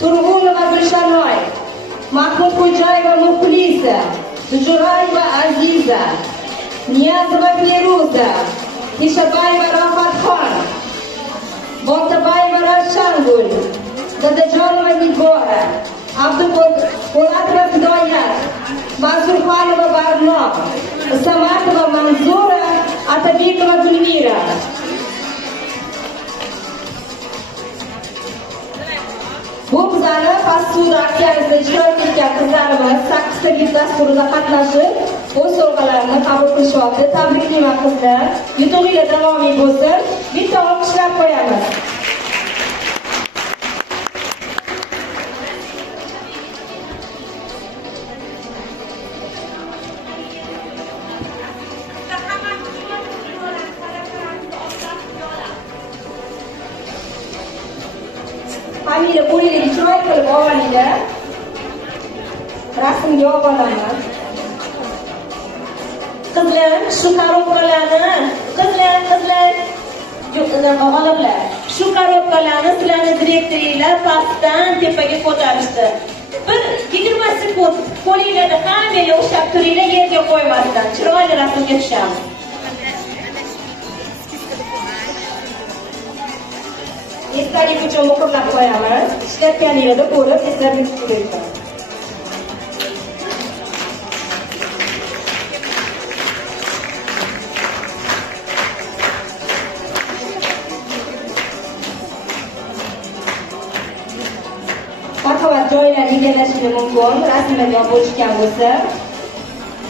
Turg'unova Gulshanoy, Mahmud Xo'jayeva Muxlisa, Jurayeva Aziza, Niyazova Feruza, Tishabayeva Rohatxon, Botabayeva Ravshangul, Dadajonova Nigora, Abdupo'latova Fidoyat, Mansurxonova Barno, Samatova Manzura, Atabekova Gulmira. Bu bizlarni Fast-food aksiyasida ishtirok etgan qizlarimiz 8 ta gift dasturida qatnashib, o'z sovg'alarini qabul qilishyapti. Tabriklayman qizlar. Yutug'inglar davomiy bo'lsin. Bitta olqishlab qo'yamiz. Familiya qo'linglarga chiroyli qilib olinglar. Rasmga olib olaman. Qizlar, shu korobkalarni, qizlar, olimlar, shu korobkalarni sizlarni direktoringlar pastdan tepaga ko'tarishdi. Bir 20 sekund qo'linglarni hammaga o'xshab turinglar, yerga qo'ymasdan. Chiroyli rasmga tushamiz. Esdalik uchun muhrlab qo'yamiz. Ishlatganingizda ko'rib eslatib turing. Marhamat, joylarni egallashingiz mumkin. Rasmlarga bo'lishgan bo'lsa.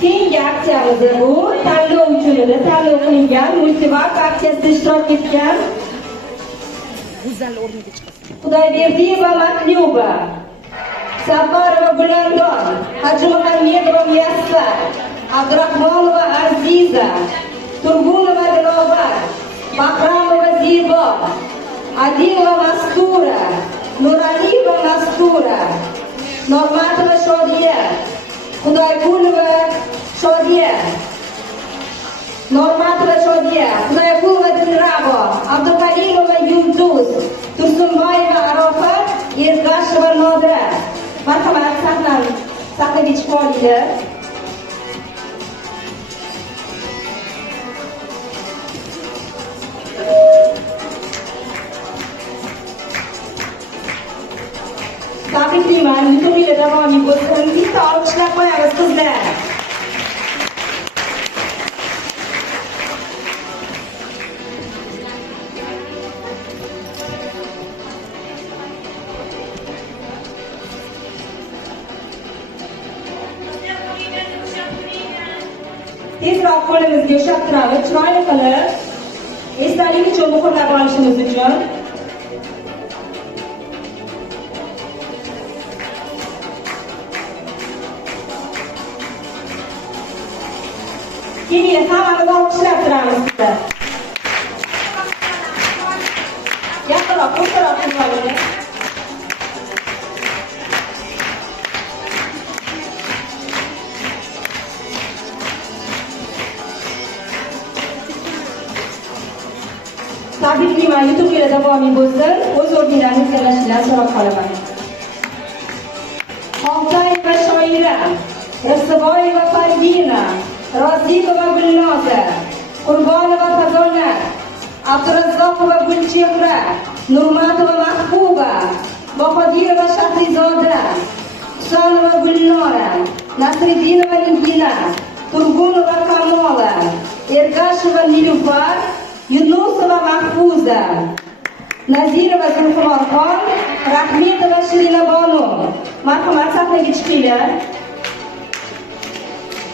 Keyingi aksiyamiz bu tanlov uchun edi. Tanlov qilingan multivak aksiyasida ishtirok etgan Xudoyberdiyeva Matluba, Safarova Gulandon, Hajimuhamedova Muyassar, Abdurahmonova Aziza, Turg'unova Dilobar, Bahramova Zibo, Adilova Mastura, Nuraliyeva Mastura, Normatova Shodiya, Xudoyqulova Shodiya, Normatova Shodiya, Xudoyqulova Dilrabo, Abdukarimova Yulduz, Tursunboyeva Arofat, Ergasheva Nodira. Marhamat, sahnaga chiqib olinglar. tabriklayman. Yutug'inglar davomiy bo'lsin. Bitta olqishlab qo'yamiz qizlar. Tezroq qo'limizga ushlab turamiz, chiroyli qilib. Esdalik uchun muhrlab olishimiz uchun. Keyin hammamiz olqishlab turamiz sizlar. Yaqinroq, o'rtaroq qilib tabriklayman, yutug'inglar davomiy bo'lsin. O'z o'rninglarni egallashinglarni so'rab qolaman. Xoltayeva shoira, Rasiboyeva Fargina, Rozikova Gulnoza, Qurbonova Fazona, Abdurazzoqova Gulchehra, Nurmatova Mahbuba, Bahodirova Shahrizoda, Husanova Gulnora, Nasriddinova Nigina, Turgunova Kamola, Ergasheva Nilufar, Yunusova Mahfuza, Nazirova Zulxumorxon, Rahmetova Shirina Bonu. Marhamat, sahnaga chiqinglar.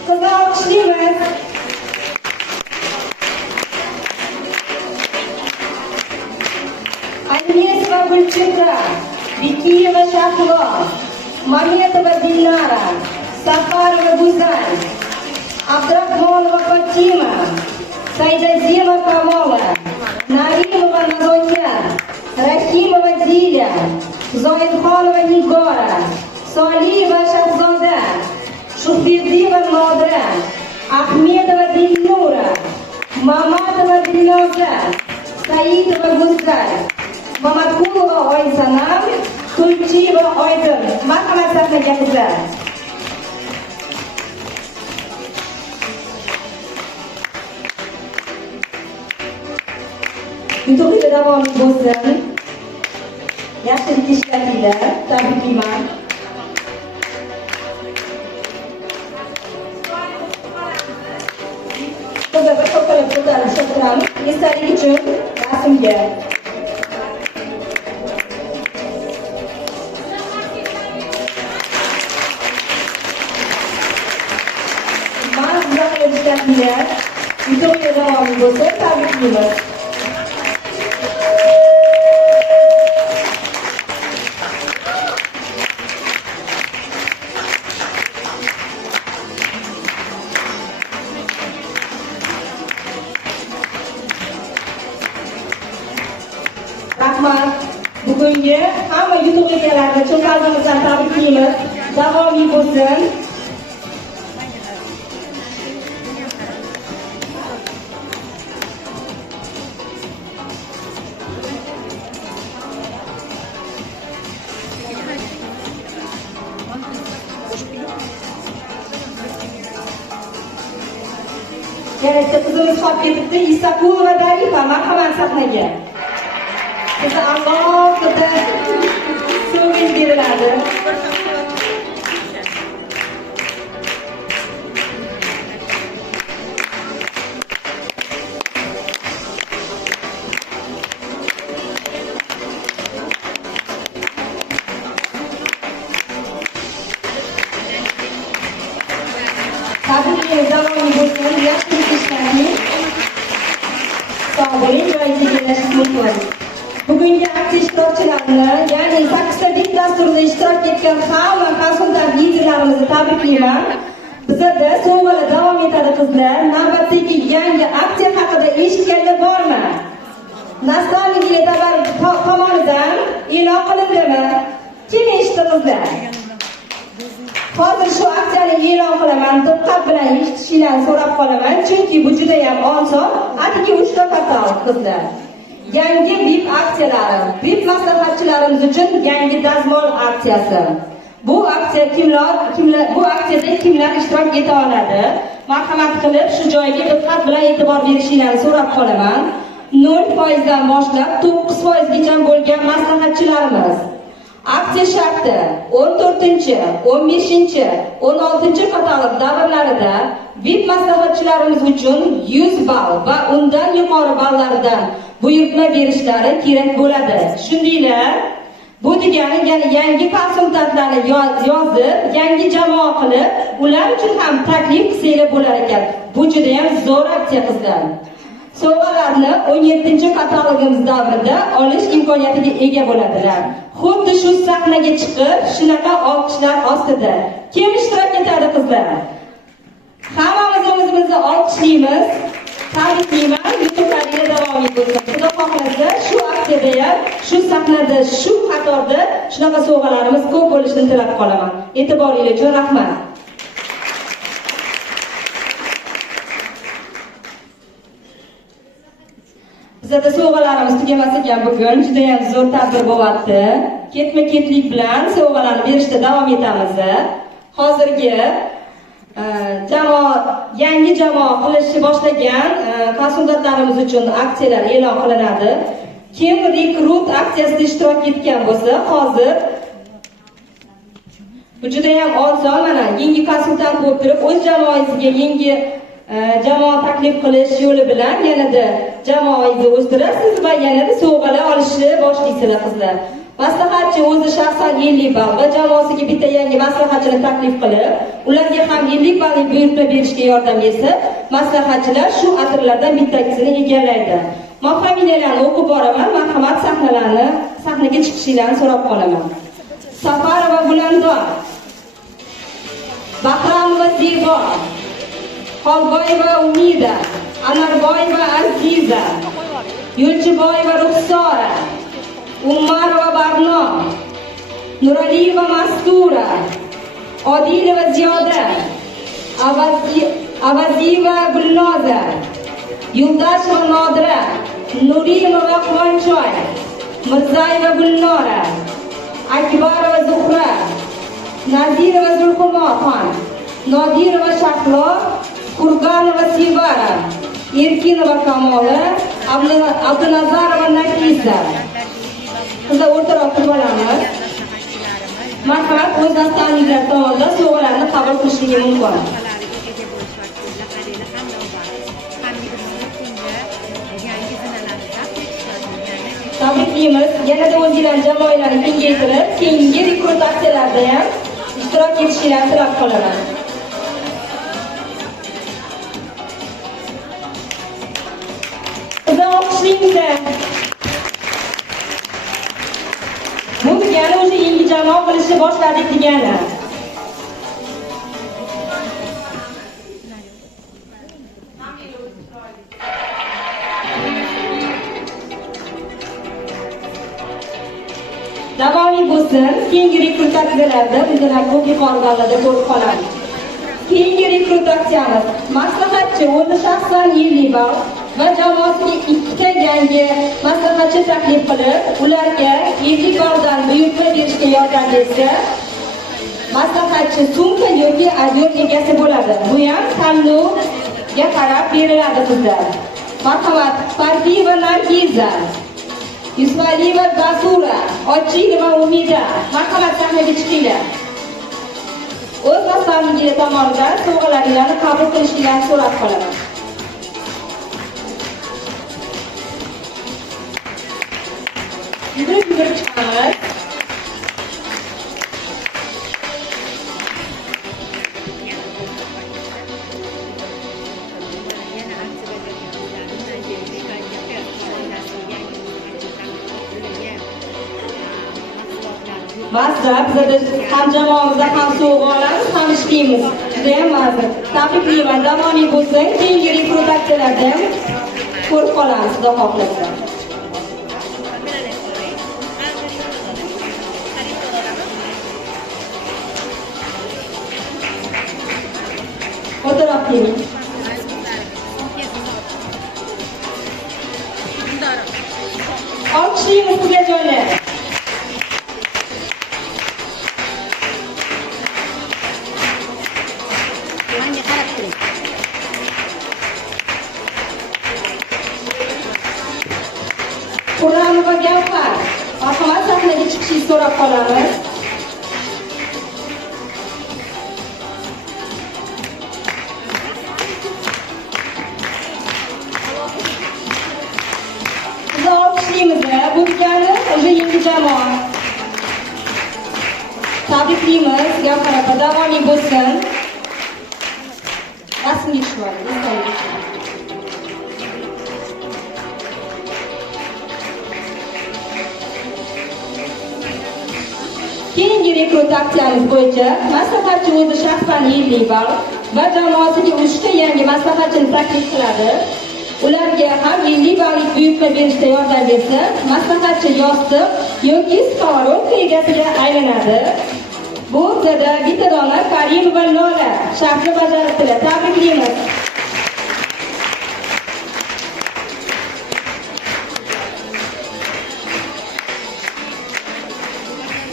Qizlar olqishlaymiz. Anesova Gulchehra, Bikiyeva Shahlo, Mametova Dilnara, Safarova Guzal, Abdurahmonova Fatima, Saidaziyeva Kamola, Narimova Nazoka, Rahimova Diля, Zoidxonova Nigora, Soliyeva Shahzoda, Shuhberdiyeva Nodira, Ahmedova Dilnura, Mamatova Dilnoza, Saidova Gulzar, Mamatqulova Oysanam, Tulchiyeva Oydin. Marhamat, sahnaga qizlar. Yutug'inglar davomiy bo'lsin. Yaxshilik ishlatinglar. Tabriklayman. Qizlar bir to'xtalib ko'tarishib turamiz. Esdalik uchun rasmga. Mana sizlar qilib ishlatinglar. Yutug'inglar davomiy bo'lsin. Tabriklaymiz. Rahmat. Bugungi hamma yutuq egalarini chin qalbimizdan tabriklaymiz. Davomiy bo'lsin. Yana bitta qizimiz qolib ketibdi. Isakulova Darifa, marhamat sahnaga. Sizni alohida so'ngiz beriladi. Tabriklaymiz, davomiy bo'lsin. Yaxshilik ishlating. Sog' bo'ling, joyingizga joylashingiz mumkin. Bugungi aksiya ishtirokchilarini, ya'ni 8 ta did dasturida ishtirok etgan hamma konsultant liderlarimizni tabriklayman. Bizda sovg'alar davom etadi qizlar. Navbatdagi yangi aksiya haqida eshitganlar bormi? Nastavniklar tomonidan e'lon qilindimi? Kim eshitdi qizlar? Hozir shu aksiyani e'lon qilaman. Diqqat bilan eshitishinglarni so'rab qolaman, chunki bu juda ham oson. Atigi 3 ta portal qizlar. Yangi VIP aksiyalari, VIP maslahatchilarimiz uchun yangi dazmol aksiyasi. Bu aksiyada kimlar ishtirok eta oladi? Marhamat qilib shu joyga diqqat bilan e'tibor berishinglarni so'rab qolaman. 0% dan boshlab 9% gacha bo'lgan maslahatchilarimiz. Aksiya sharti 14-15-16 katalog davrlarida VIP maslahatchilarimiz uchun 100 ball va undan yuqori ballardan buyurtma berishlari kerak bo'ladi. Shundaylar, bu degani yangi konsultantlarni yozib, yangi jamoa qilib, ular uchun ham taklif qilsanglar bo'lar ekan. Bu juda ham zo'r aksiya qizlar. Sovg'alarni 17-katalogimiz davrida olish imkoniyatiga ega bo'ladilar. Xuddi shu sahnaga chiqib, shunaqa olqishlar ostida. Kim ishtirok etadi qizlar? Hammamiz o'zimizni olqishlaymiz. Tabriklayman, yutuqlarga davom etsin. Xudo xohlasa, shu aksiyada ham, shu sahnada, shu qatorda shunaqa sovg'alarimiz ko'p bo'lishini tilab qolaman. E'tiboringiz uchun rahmat. Bizda sovg'alarimiz tugamas ekan bugun. Juda ham zo'r tadbir bo'lyapti. Ketma-ketlik bilan sovg'alarni berishda davom etamiz. Hozirgi yangi jamoa qilishni boshlagan konsultantlarimiz uchun aksiyalar e'lon qilinadi. Kim rekrut aksiyasida ishtirok etgan bo'lsa, hozir bu juda ham oson, mana yangi konsultant bo'lib turib, o'z jamoangizga yangi jamoa taklif qilish yo'li bilan yanada jamoangizni o'stirasiz va yanada sovg'alar olishni boshlaysizlar qizlar. Maslahatchi o'zi shaxsan 50 ball va jamoasiga bitta yangi maslahatchini taklif qilib, ularga ham 50 balllik buyurtma berishga yordam bersa, maslahatchilar shu atirlardan bittasini egallaydi. Men familiyalarni o'qib boraman, marhamat sahnaga chiqishinglarni so'rab qolaman. Safarova Bulandor, Bahramova Zebo, Xolboyeva Umida, Anarboyeva Aziza, Yo'lchiboyeva Ruxsora, Umarova Barno, Nuraliyeva Mastura, Odilova Ziyoda, Avaziyeva Gulnoza, Yuldasheva Nodira, Nurimova Quvonchoy, Mirzayeva Gulnora, Akbarova Zuhra, Nazirova Zulhumoxon, Nodirova Shahlo, Kurganova Sevara, Erkinova Kamola, Abdunazarova Nafisa. Qizlar o'rtaroq qilib olamiz. Marhamat, o'z dastaninglar tomonidan sovg'alarni qabul qilishligi mumkin. Tabriklaymiz. Yanada o'zingizlarning jamoalarini kengaytirib, keyingi rekrutatsiyalarda ham ishtirok etishinglarni tilab qolaman. Qizlar olqishlaymiz. Bu degani o'sha yangi jamoa qilishni boshladik degani. Davomiy bo'lsin. Keyingi rekrutatsiyalarda bizlar ko'p yuqori ballarda ko'rib qolamiz. Keyingi rekrutatsiyamiz maslahatchi o'zi shaxsan 50 ball va jamoasiga ikkita yangi maslahatchi taklif qilib, ularga 50 balldan buyurtma berishga yordam bersa, maslahatchi sumka yoki ajr egasi bo'ladi. Bu ham tanlovga qarab beriladi qizlar. Marhamat, Fardiyeva Nargiza, Yusvaliyeva Basura, Ochilova Umida, marhamat sahnaga chiqinglar. O'z maslahatchilar tomonidan sovg'alaringizni qabul qilishingizni so'rab qolaman. Yugurib chiqamiz. Ba'zida bizda ham jamoamizda ham sovg'a olamiz, ham ishlaymiz. Juda ham ma'zur. Tabriklayman, davomiy bo'lsin. Keyingi rekrutatsiyalarda ham ko'rib qolamiz, xudo xohlasa. O'tirib keling. Olqishlaymiz sizga joylar. Qur'onova Gavhar, Marhamat, sahnaga chiqishingizni so'rab qolamiz. Sizni olqishlaymiz. Bu degani o'sha yangi jamoa. Tabriklaymiz. Gavhar opa davomli bo'lsin. Rasmga tushib keyingi rekrut aksiyamiz bo'yicha maslahatchi o'zi shaxsan 50 ball va jamoasiga 3 ta yangi maslahatchini taklif qiladi. Ularga ham 50 balllik buyurtma berishda yordam bersa, maslahatchi yostiq yoki skоворodka egasiga aylanadi. Bu o'rtada bitta dona Karimova Lola shartni bajaribdilar. Tabriklaymiz.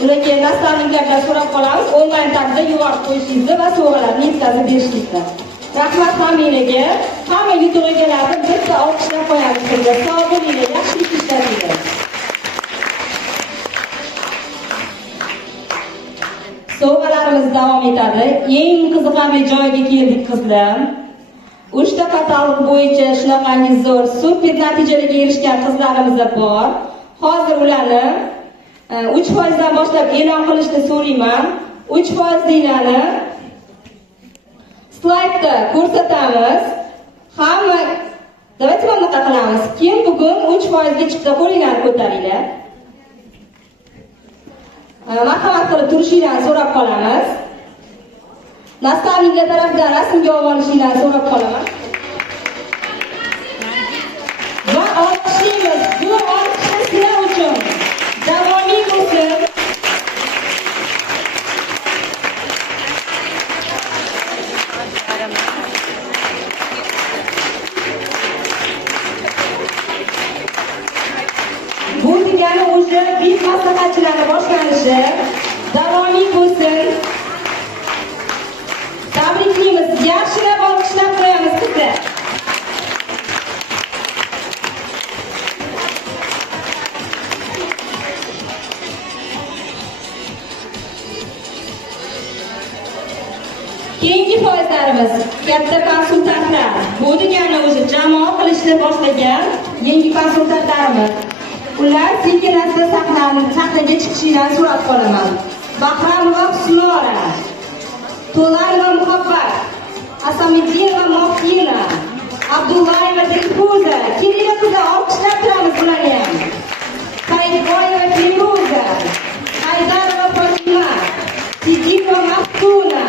Ularga nastavniklardan so'rab qolamiz, onlayn tarzda yuborib qo'yishingizni va sovg'alarni yetkazib berishingizni. Rahmat hammaga, hamma yutuq egalariga bitta olqishlab qo'yamiz. Sog' bo'linglar, yaxshilik ishlatinglar. Sovg'alarimiz davom etadi. Eng qiziqarli joyga keldik qizlar. 3 ta katalog bo'yicha shunaqangi zo'r, super natijalarga erishgan qizlarimiz bor. Hozir ularni 3% dan boshlab e'lon qilishni so'rayman. 3%liklarni slaydda ko'rsatamiz. Hamma davайте bunaqa qilamiz. Kim bugun 3% ga chiqdi, qo'linglarni ko'taringlar. Marhamat qilib turishingizni so'rab qolamiz. Nastavniklar tarafdan rasmga olishingizni so'rab qolaman. Va olqishlaymiz. Bu olqishlar sizlar uchun. Davomli bo'lsin. Bu degani o'sha buyuk maslahatchilarning boshlanishi. Davomli bo'lsin. Tabriklaymiz. Yaxshilab olqishlab qo'yamiz qizlar. Keyingi foizlarimiz katta konsultantlar. Bu degani o'zi jamoa qilishni boshlagan yangi konsultantlarimiz. Ular sekin-asta sahnaga chiqishidan so'rab qolaman. Bahramova Husnora, To'larova Muhabbat, Asamiddinova Mohina, Abdullayeva Dilfuza. Kelinglar qizlar, olqishlab turamiz bularni ham. Saidboyeva Feruza, Haydarova Fotima, Siddiqova Maftuna,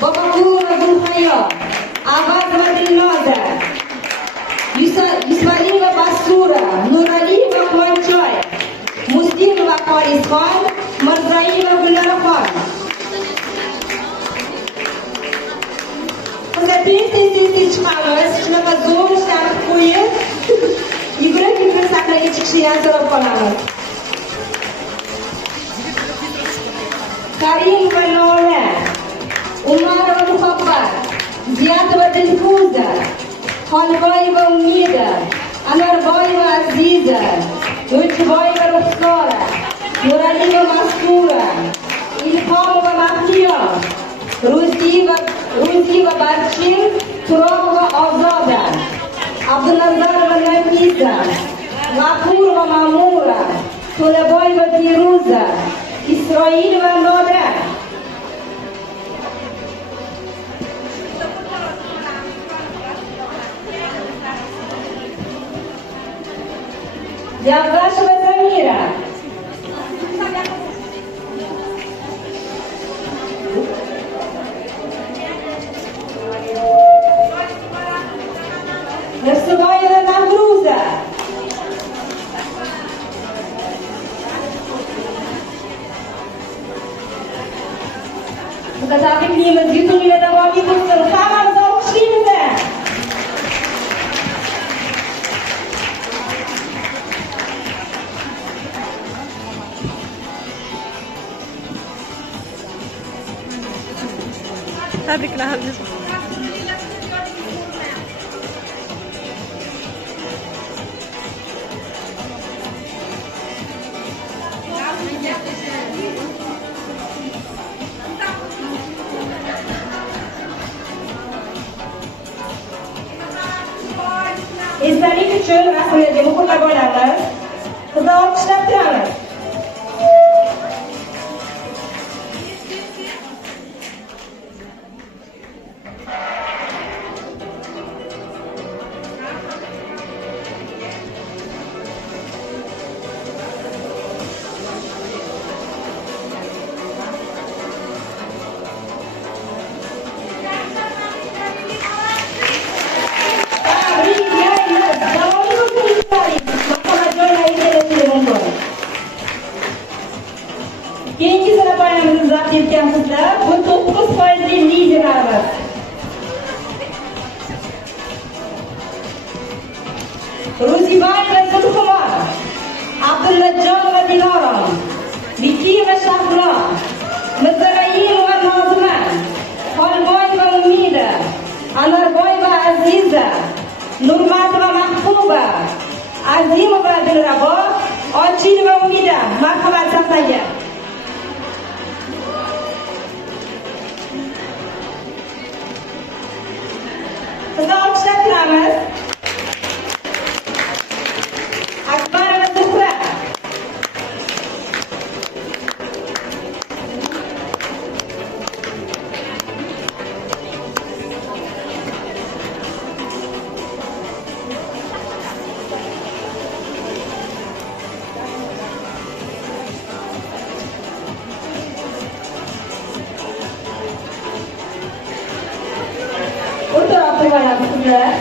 Bobaqulova Gulhayo, Avazova Dilnoza, Yusvaliyeva Basura, Nuraliyeva Quvonchoy, Muslimova Qorisxon, Mirzayeva Gulnaraxon. Qizlar tez chiqamiz, shunaqa zo'r ishlarni qo'yib, yugurib sahnaga chiqishini so'rab qolamiz. Karimova Lola, Umarova Muhabbat, Ziyatova Dilfuza, Xoliboyeva Umida, Anvarboyeva Aziza, Yo'lchiboyeva Ruxsora, Nuraliyeva Mastura, Ilhomova Mahliyo, Ruziyeva Barchin, Turobova Ozoda, Abdunazarova Nafisa, G'afurova Ma'mura, To'laboyeva Feruza, Isroilova Noda. Javdashova Zamira, Nafsiboyeva Navruza, tabriklaymiz. Yutug'inglar davomli bo'lsin. Hammamiz olqishlaymiz. Tebrikler. Ro'ziboyeva Zulhumor, Abdullajonova Dinora, Likiyeva Shahlo, Mirzag'ayilova Nozima, Xolboyeva Umida, Anarboyeva Aziza, Nurmatova Mahbuba, Azimova Dilrabo, Ochilova Umida, marhamat sahnaga. Sizni olqishlab turamiz. Akbarova Zuhra. O'rtoq Abdug'aniyat qizlar.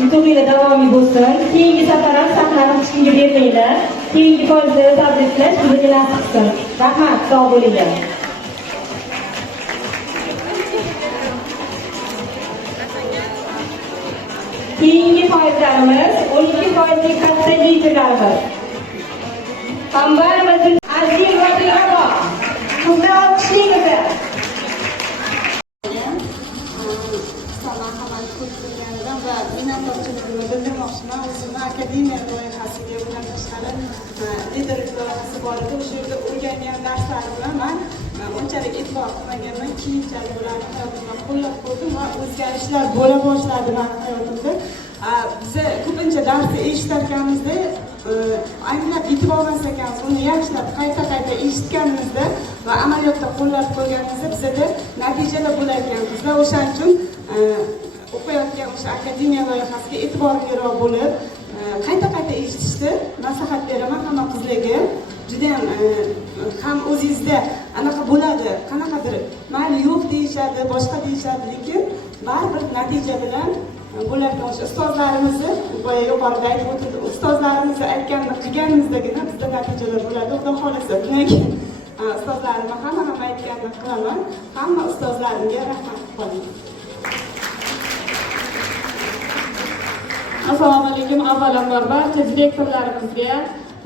Yutug'inglar davomiy bo'lsin. Keyingi safar ham sahnani hech kimga bermanglar. Keyingi foizlarni tabriklash bizga nasib qilsin. Rahmat, sog' bo'linglar. Keyingi foizlarimiz 12% katta litrlarimiz. Qambar va Azim va Dilrabo. Qizlar olqishlaymiz. va minnatdorchiligimni bildirmoqchiman. O'zimni akademiya loyihasiga bilan tashqari liderlik loyihasi bor edi. O'sha yerda o'rgangan darslarim bilan man unchalik e'tibor qilmaganman. Keyinchalik ularni hayotimda qo'llab ko'rdim va o'zgarishlar bo'la boshladi mani hayotimda. Biza ko'pincha darsda eshitarkanmizda anglab yetib olmas ekanmiz. Uni yaxshilab qayta eshitganimizda va amaliyotda qo'llab ko'rganimizda bizada natijalar bo'lar ekan. Bizlar o'shaning uchun o'qiyotgan o'sha akademiya loyihasiga e'tiborliroq bo'lib, qayta eshitishni maslahat beraman hamma qizlarga. Juda ham o'zingizda anaqa bo'ladi, qanaqadir mayli yo'q deyishadi, boshqa deyishadi, lekin baribir natija bilan bo'larkan. O'sha ustozlarimizni boya yuqorida aytib o'tdi, ustozlarimiz aytganini qilganimizdagina bizda natijalar bo'ladi. Xudo xolasa, bundan keyin ustozlarimga hamma aytganini qilaman. Hamma ustozlarimga rahmat qo'yaman. Assalomu alaykum. Avvalambor barcha direktorlarimizga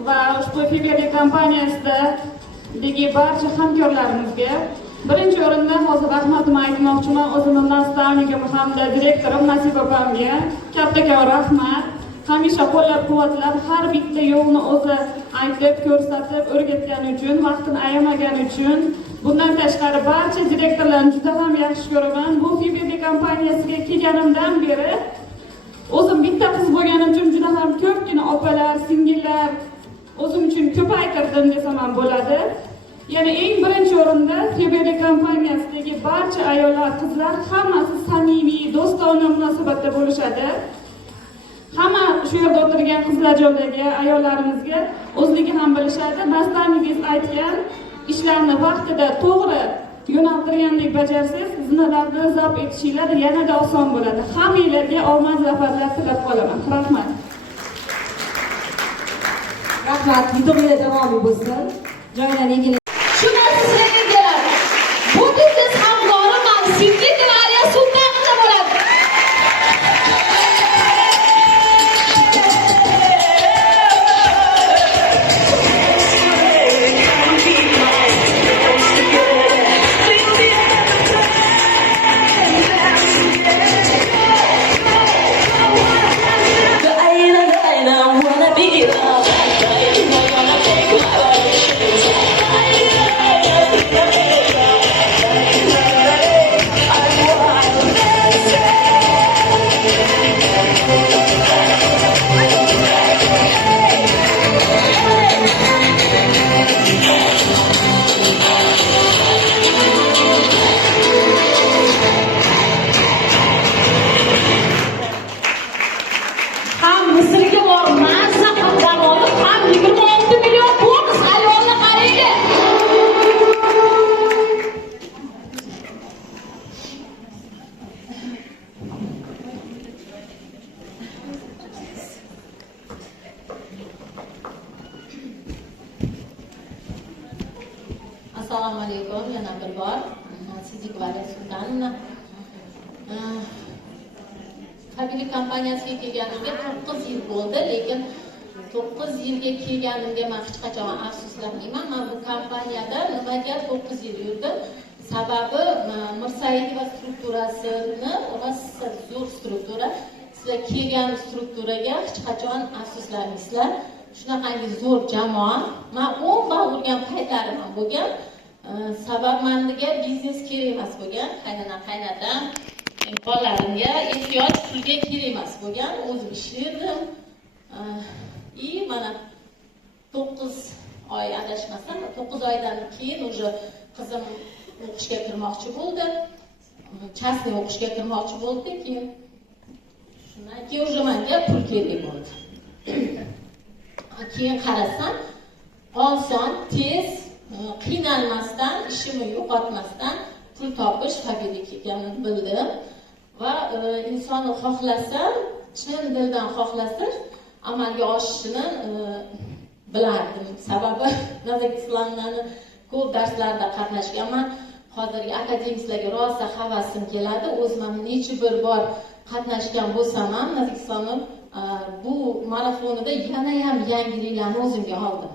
va ushbu FBD kompaniyasidagi barcha hamkorlarimizga birinchi o'rinda hozir rahmatimni aytmoqchiman. O'zimning nastavnigim hamda direktorim Nasiba opamga kattakon rahmat. Hamisha qo'llab-quvvatlab, har bitta yo'lni o'zi aytib, ko'rsatib, o'rgatgani uchun, vaqtini ayamagani uchun. Bundan tashqari barcha direktorlarni juda ham yaxshi ko'raman. Bu FBD kompaniyasiga kelganimdan beri o'zim bitta qiz bo'lganim uchun juda ham ko'pgina opalar, singillar o'zim uchun ko'paytirdim desam ham bo'ladi. Yana eng birinchi o'rinda FBD kompaniyasidagi barcha ayollar, qizlar hammasi samimiy, do'stona munosabatda bo'lishadi. Hamma shu yerda o'tirgan qizlarjonlarga, ayollarimizga o'zligi ham bilishadi. Nastavnigingiz aytgan ishlarni vaqtida to'g'ri yo'naltirgandek bajarsangiz, zinalarni zabt etishinglar yanada oson bo'ladi. Hammanglarga omad, zafarlar tilab qolaman. Rahmat. Rahmat. Yutug'inglar davomiy bo'lsin. Joylarga egiling. Shu narsa sizlarga keladi. Bu siz hamkori Mavsumli Mariya Sultonova bo'ladi. Wanna be loved, I'm gonna take my alaykum yana bir bor. Sizni Valiya Sultanovna. Tabiiy kompaniyasiga kelganimga 9 yil bo'ldi, lekin 9 yilga kelganimga men hech qachon afsuslanmayman. Men bu kompaniyada nimaga 9 yil yurdim? Sababi Mirsaidova strukturasini rosa zo'r struktura. Sizlar kelgan strukturaga hech qachon afsuslanmaysizlar. Shunaqangi zo'r jamoa. Men 10 ball urgan paytlarim ham bo'lgan. Sabab menga biznes kerak emas bo'lgan. Qaynona-qaynatam bolalarimga ehtiyoj pulga kerak emas bo'lgan. O'zim ishlardim. Mana 9 oy adashmasam, 9 oydan keyin уже qizim o'qishga kirmoqchi bo'ldi. Частный o'qishga kirmoqchi bo'ldi, keyin shundan keyin уже menga pul kerak bo'ldi. Keyin qarasam, oson, tez, qiynalmasdan, ishimni yo'qotmasdan pul topish tabiiy ekanini bildim va inson xohlasa, chin dildan xohlasa amalga oshishini bilardim. Sababi Nazak Islomlarni ko'p darslarda qatnashganman. Hozirgi akademiklarga rosa havasim keladi. O'zim ham necha bir bor qatnashgan bo'lsam ham Nazak Islomning bu marafonida yana ham yangiliklarni o'zimga oldim.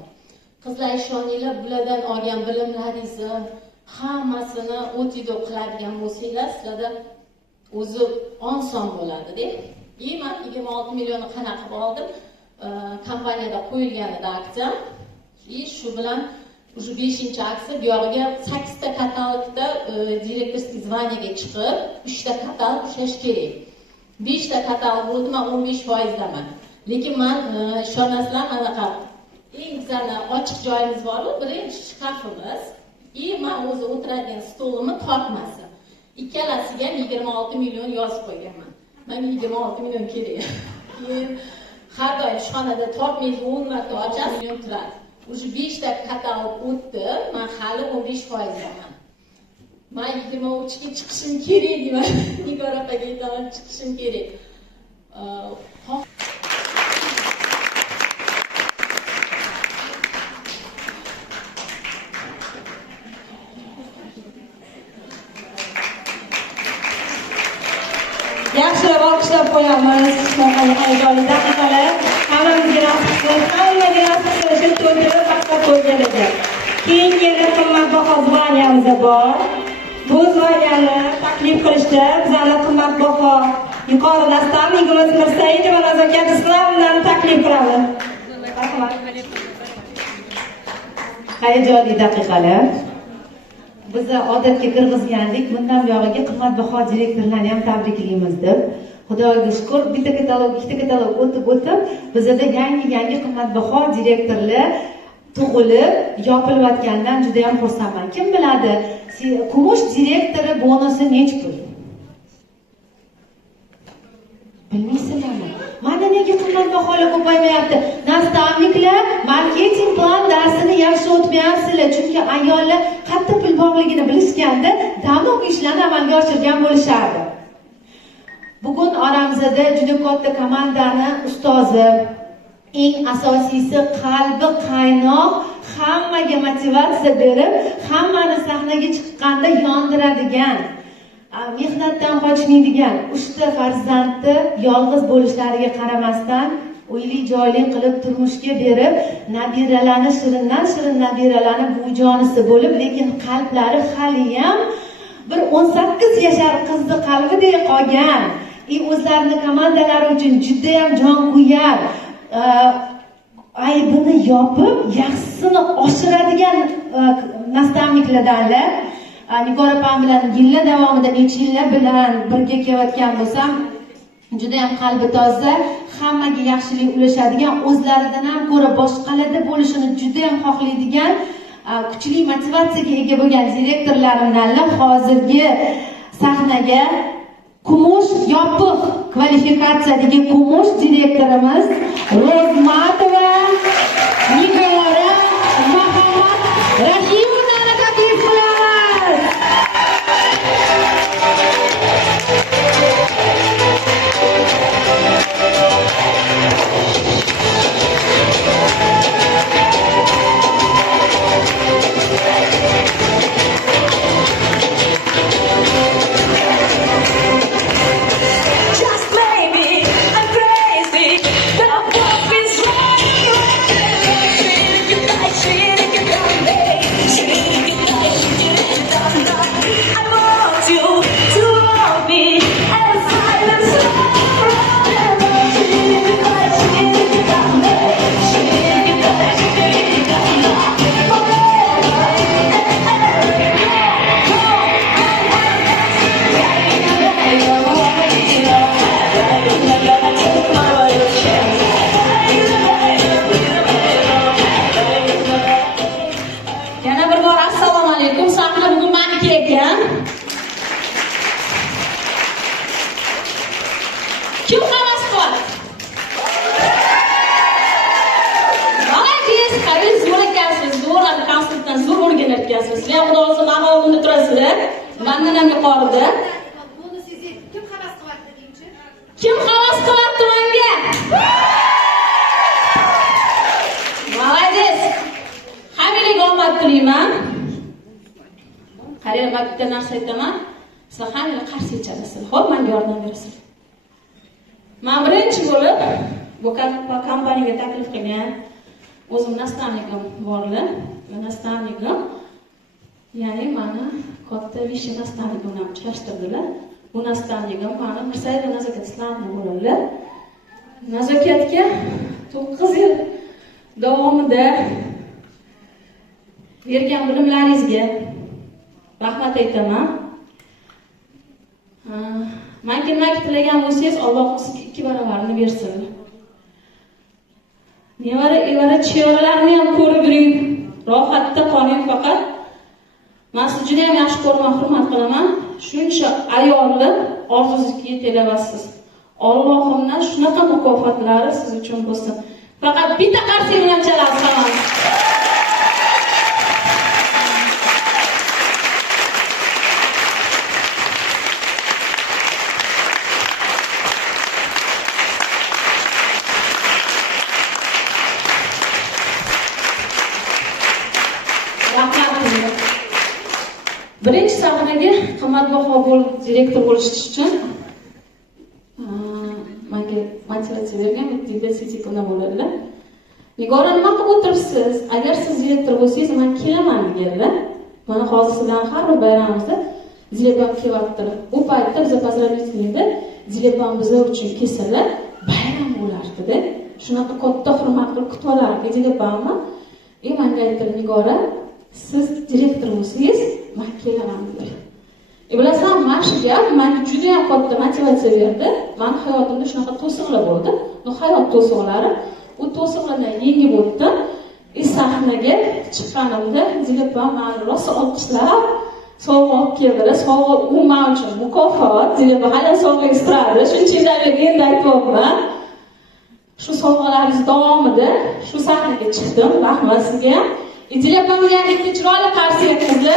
Qizlar, ishoninglar, bulardan olgan bilimlaringizni hammasini o'tida qiladigan bo'lsanglar, sizlarda o'zi oson bo'ladi-da. Men 26 millionni qanaqa qilib oldim? Kompaniyada qo'yilganida aksiya. Shu bilan уже 5-aksiya, bu yog'iga 8 ta katalogda direktorskiy zvaniyaga chiqib, 3 ta katalog ushlash kerak. 5 ta katalog bo'ldi, men 15%daman. Lekin men ishonasizlar, anaqa eng bizani ochiq joyimiz bor-ku, birinchi shkafimiz, men o'zi o'tiradigan stolimni tortmasi. Ikkalasiga 26 million yozib qo'yganman. Menga 26 million kerak. Keyin har doim ishxonada tortmaydi, 10 marta ochasiz, million turadi. Уже 5 ta katalog o'tdi, men hali 15%daman. Men 23 ga chiqishim kerak deyman. Nigor opaga aytaman, chiqishim kerak. Yaxshilab olqishlab qo'yamiz. Hayajonli daqiqalar. Hammamizga nasib qilsin, shu to'yda faqat qo'ygan edi. Keyin yana qimmatbaho zvaniyamiz bor. Bu zvaniyani taklif qilishda bizani qimmatbaho yuqori nastavligimiz Mirsaidova Nazokat Islomovnani taklif qilamiz. Rahmat. Hayajonli daqiqalar. Biz odatga kirgizgandik, bundan buyog'iga qimmatbaho direktorlarni ham tabriklaymiz deb. Xudoga shukr, bitta katalog, ikkita katalog o'tib, bizda yangi qimmatbaho direktorlar tug'ilib, yopilayotgandan juda ham xursandman. Kim biladi, kumush direktori bonusi necha pul? Bilmaysizlarmi? Mana nega qimmatbaholar ko'paymayapti? Nastavniklar marketing plan darsini yaxshi o'tmayapsizlar, chunki ayollar qayerda pul borligini bilishganda davno bu ishlarni amalga oshirgan bo'lishardi. Bugun oramizda juda katta komandani ustozi, eng asosiysi qalbi qaynoq, hammaga motivatsiya berib, hammani sahnaga chiqqanda yondiradigan, mehnatdan qochmaydigan 3 ta farzandni yolg'iz bo'lishlariga qaramasdan uyli joyli qilib turmushga berib, nabiralarni shirindan shirin nabiralarni buvijonisi bo'lib, lekin qalblari hali ham bir 18 yashar qizni qalbidek qolgan. O'zlarini komandalari uchun juda ham jon qo'yar, aybini yopib, yaxshisini oshiradigan nastavniklardanlar. Nigor opam bilan yillar davomida necha yillar bilan birga kelayotgan bo'lsam, juda ham qalbi toza, hammaga yaxshilik ulashadigan, o'zlaridan ham ko'ra boshqalarda bo'lishini juda ham xohlaydigan, kuchli motivatsiyaga ega bo'lgan direktorlarimdan hozirgi sahnaga kumush yopiq kvalifikatsiyadagi kumush direktorimiz Rozmatova Nigora Muhammad Rahimovnani taklif qilamiz. ekan. Kim havas qilyapti? Молодец, qarang, zo'r ekansiz, zo'r konstruktdan zo'r o'rganar ekansiz. Sizlar xudo o'zi mani oldimda turasizlar. Mendan ham yuqorida. Kim havas qilyapti deychi? Kim havas qilyapti menga? Молодец. Hammaga omad tilayman. Qarang, men bitta narsa aytaman. Sizlar hamma qarshi ichasizlar. Xo'p, menga yordam berasizlar. Men birinchi bo'lib bu kompaniyaga taklif qilgan o'zim nastavnikim borlar. Nastavnikim, ya'ni meni katta vishi nastavnikim bilan uchrashtirdilar. Bu nastavnikim meni Mirsayeva nazokat islamida bo'ladilar. Nazokatga 9 yil davomida bergan bilimlaringizga rahmat aytaman. Men kelmak tilagan bo'lsangiz, Alloh sizga 2 barobarini bersin. Nevara chevaralarni ham ko'rib yuring. Rohatda qoling faqat. Men sizni juda ham yaxshi ko'raman, hurmat qilaman. Shuncha ayolni orzusizga yetalayapsiz. Allohimdan shunaqa mukofotlari siz uchun bo'lsin. Faqat bitta qarshi bilan chalasiz hammamiz. Birinchi sahnaga qimmatbaho direktor bo'lish uchun menga motivatsiya bergan bitta setikona bo'ladilar. Nigora, nima qilib o'tiribsiz? Agar siz direktor bo'lsangiz, men kelaman deganlar. Mana hozir sizlar har bir bayramimizda Zilebam kelyaptilar. Bu paytda biz pozdravительныйda Zilebam bizlar uchun kelsalar, bayram bo'lardi-da. Shunaqa katta hurmat qilib kutib olardi Zilebamni. Menga aytdilar, Nigora, siz direktor bo'lsangiz, men kelaman dedilar. Bilasan, mana shu gap menga juda ham katta motivatsiya berdi. Men hayotimda shunaqa to'siqlar bo'ldi. Bu hayot to'siqlari. U to'siqlardan yengib o'tdim. Sahnaga chiqqanimda Zilebam meni rosa olqishlab sovg'a olib keldilar. Sovg'a u men uchun mukofot. Zilebam hali sovg'a istiradi. Shunchalik endi aytyapman. Shu sovg'alaringiz davomida shu sahnaga chiqdim. Rahmat sizga ham. Zilebamga ham bitta chiroyli qarshi yetkazdi.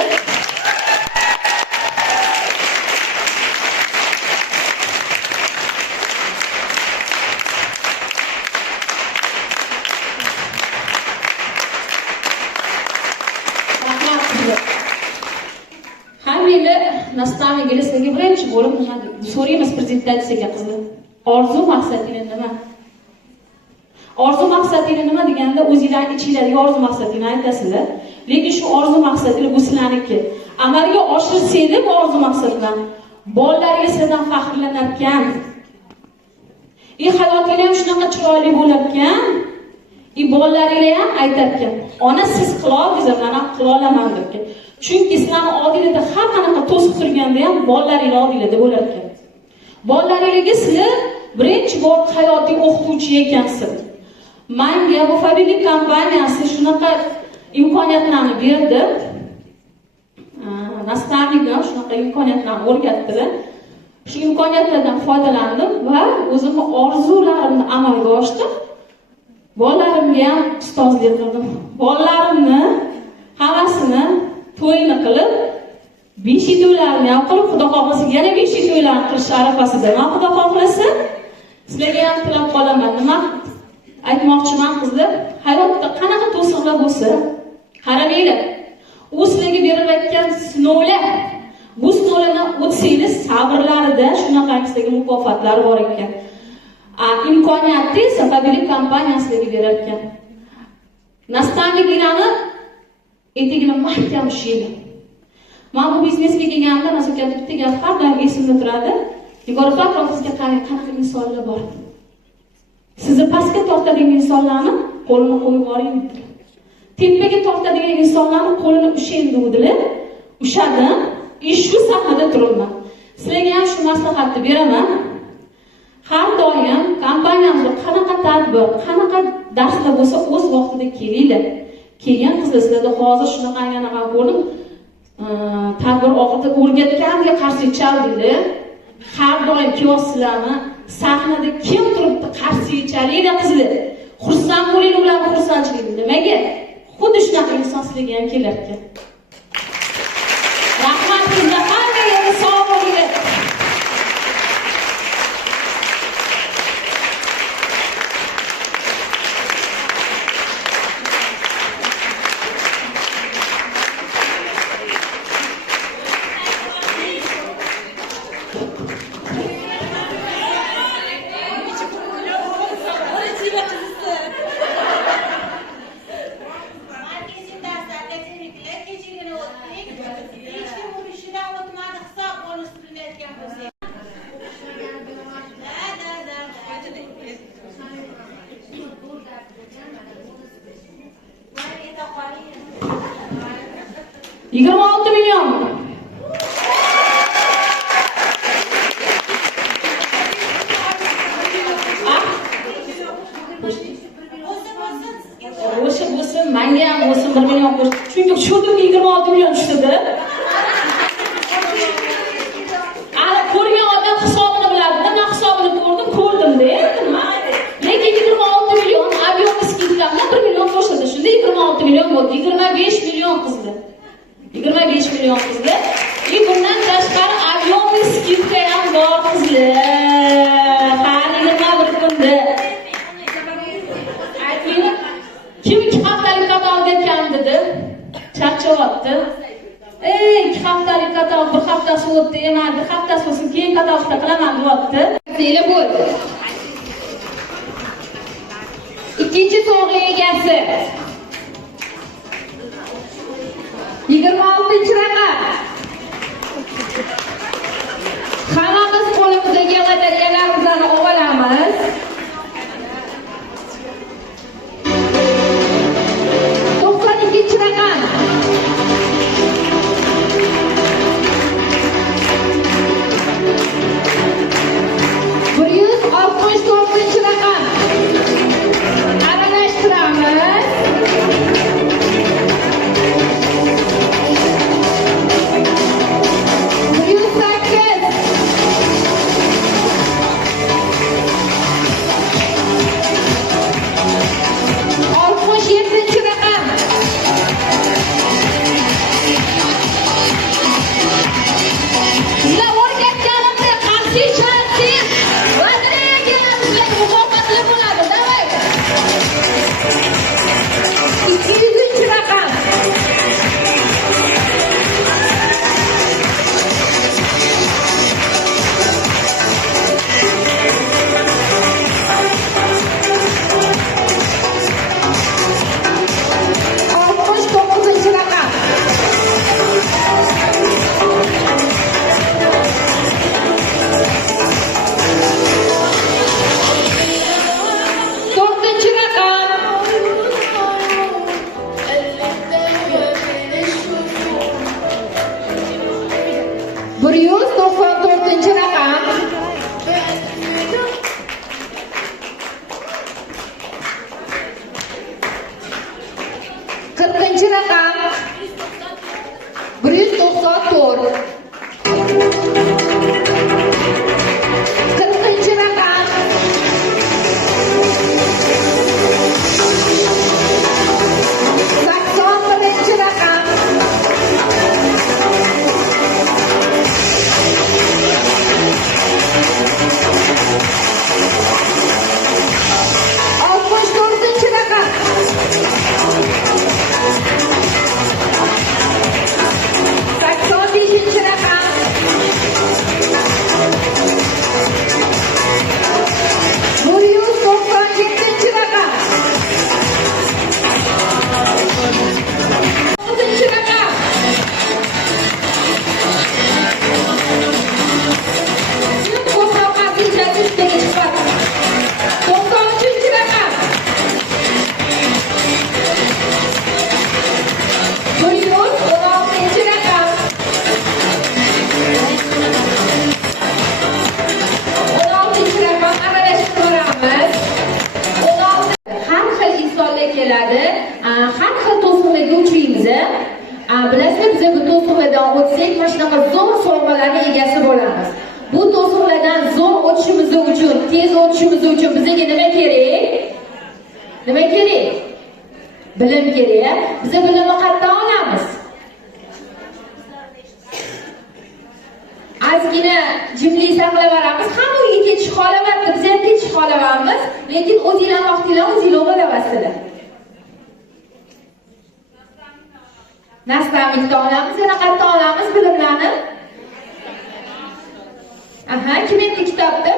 Nastavniga sizga birinchi bo'lib so'raymiz prezentatsiyaga qizim. Orzu maqsadingiz nima? Orzu maqsadingiz nima deganda o'zingizlarning ichinglardagi orzu maqsadingni aytasizlar. Lekin shu orzu maqsadinglar bu sizlarniki. Amalga oshirsangiz bu orzu maqsadlarni bolalaringiz sizdan faxrlanar ekan. Hayotingiz ham shunaqa chiroyli bo'lar ekan. Bolalaringiz ham aytar ekan. Ona siz qilardingiz, men ham qila olaman deb. Chunki sizlarning oldingizda har qanaqa to'siq turganda ham bolalaringiz oldingizda bo'lar ekan. Bolalaringizga sizlar birinchi bor hayotiy o'qituvchi ekansiz. Menga bu Fabilik kompaniyasi shunaqa imkoniyatlarni berdi. Nastavnikga shunaqa imkoniyatlarni o'rgatdilar. Shu imkoniyatlardan foydalandim va o'zimning orzularimni amalga oshirdim. Bolalarimga ham ustozlik qildim. Bolalarimni hammasini to'yini qilib, 5 to'ylarni ham qilib, xudo xohlasa yana 5 to'ylarni qilish arafasida. Men xudo xohlasa sizlarga ham tilab qolaman. Nima aytmoqchiman qizlar? Hayotda qanaqa to'siqlar bo'lsa, qaranglar. U sizlarga berilayotgan sinovlar. Bu sinovlarni o'tsangiz, sabrlarida shunaqangi mukofotlari bor ekan. Imkoniyatni Fabilik kompaniyasi sizlarga berar ekan. Nastavniklarni etigini mahkam ushlaydi. Men bu biznesga kelganimda nazokat bitta gap har doim esimda turadi. Nigora atrofingizga qarang, qanaqa insonlar bor. Sizni pastga tortadigan insonlarni qo'lini qo'yib yuboring. Tepaga tortadigan insonlarni qo'lini ushlang dedilar. Ushadim, shu sahnada turibman. Sizlarga ham shu maslahatni beraman. Har doim kompaniyamizda qanaqa tadbir, qanaqa darslar bo'lsa o'z vaqtida kelinglar. Kelgan qizlar sizlarda hozir shunaqa ko'rdim. tadbir oxirida o'rgatganiga qarshi chaldinglar. Har doim kiyosizlarmi? Sahnada kim turibdi qarshi chalinglar qizlar. Xursand bo'ling, ularning xursandchiligi nimaga? Xuddi shunaqa inson sizlarga ham kelar ekan. Rahmat sizlar, hammaga sog' bo'linglar. $26 milyon. Bo'lsin, menga ham bo'lsin 1 million qo'sh. Chunki tushundimki 26 million tushdi. Ana ko'rgan odam hisobini biladi. Men hisobini ko'rdim-da. Lekin 26 million avion skidkamdan 1 million qo'shildi. Shunda 26 million bo'ldi. 25 million qizdi. 25 million qizlar. Bundan tashqari avion skidka ham bor qizlar. Hali 21 kunda. Aytmayman. Kim 2 haftalik katalog ekan dedi. Charchyapti. 2 haftalik katalog 1 haftasi o'tdi. Emas, 1 haftasi bo'lsin, keyin katalogda qilaman deyapti. Seli bo'ldi. Ikkinchi sovg'a egasi. 26 raqam. Hammamiz qo'limizdagi lotereyalarimizni olamiz. Raqam. 164 raqam. Aralashtiramiz. 67 raqam. Sizlar o'rgatganimda qarshi chansing, vaziregalarga mukofotli bo'ladi. Davay. 200 raqam. tez o'tishimiz uchun bizga nima kerak? Nima kerak? Bilim kerak. Biz bilimni qayerdan olamiz? Ozgina jimlik saqlab olamiz. Hamma uyga ketish xohlamayapti, biz ham ketish xohlayapmiz, lekin o'zinglar vaqtinglar o'zinglar o'g'irlayapsizlar. Nastavnikdan olamiz, yana qayerdan olamiz bilimlarni? Aha, kim endi kitobda?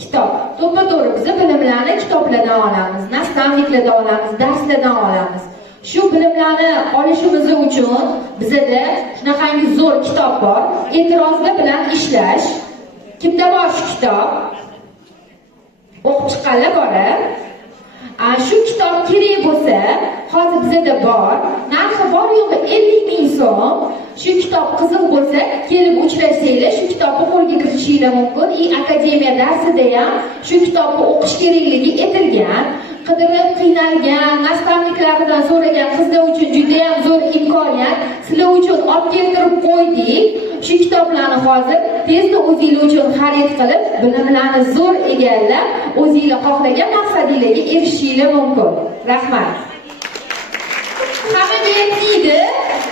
Kitob. To'ppa-to'g'ri biz bilimlarni kitoblardan olamiz, nastavniklardan olamiz, darslardan olamiz. Shu bilimlarni olishimiz uchun bizda shunaqangi zo'r kitob bor. E'tirozlar bilan ishlash. Kimda bor shu kitob? O'qib chiqqanlar bor. Shu kitob kerak bo'lsa, hozir bizda bor. Narxi bor yo'g'i 50 ming so'm. Shu kitob qiziq bo'lsa, kelib uchrashsanglar, shu kitobni qo'lga kiritishinglar mumkin. Akademiya darsida ham shu kitobni o'qish kerakligi aytilgan. Qidirib qiynalgan, nastavniklaridan so'ragan qizlar uchun juda ham zo'r imkoniyat. Sizlar uchun olib keltirib qo'ydik. Shu kitoblarni hozir tezda o'zinglar uchun xarid qilib, bilimlarni zo'r egallab, o'zinglar xohlagan maqsadingizga erishishinglar mumkin. Rahmat. Hammaga yetmaydi,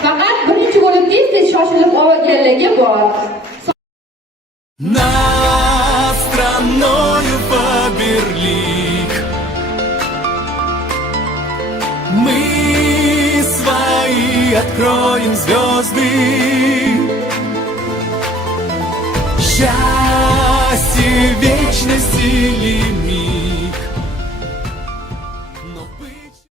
faqat birinchi bo'lib tez shoshilib olganlarga bor. Над страною Фаберлик мы свои откроем звезды. Счастье вечности ли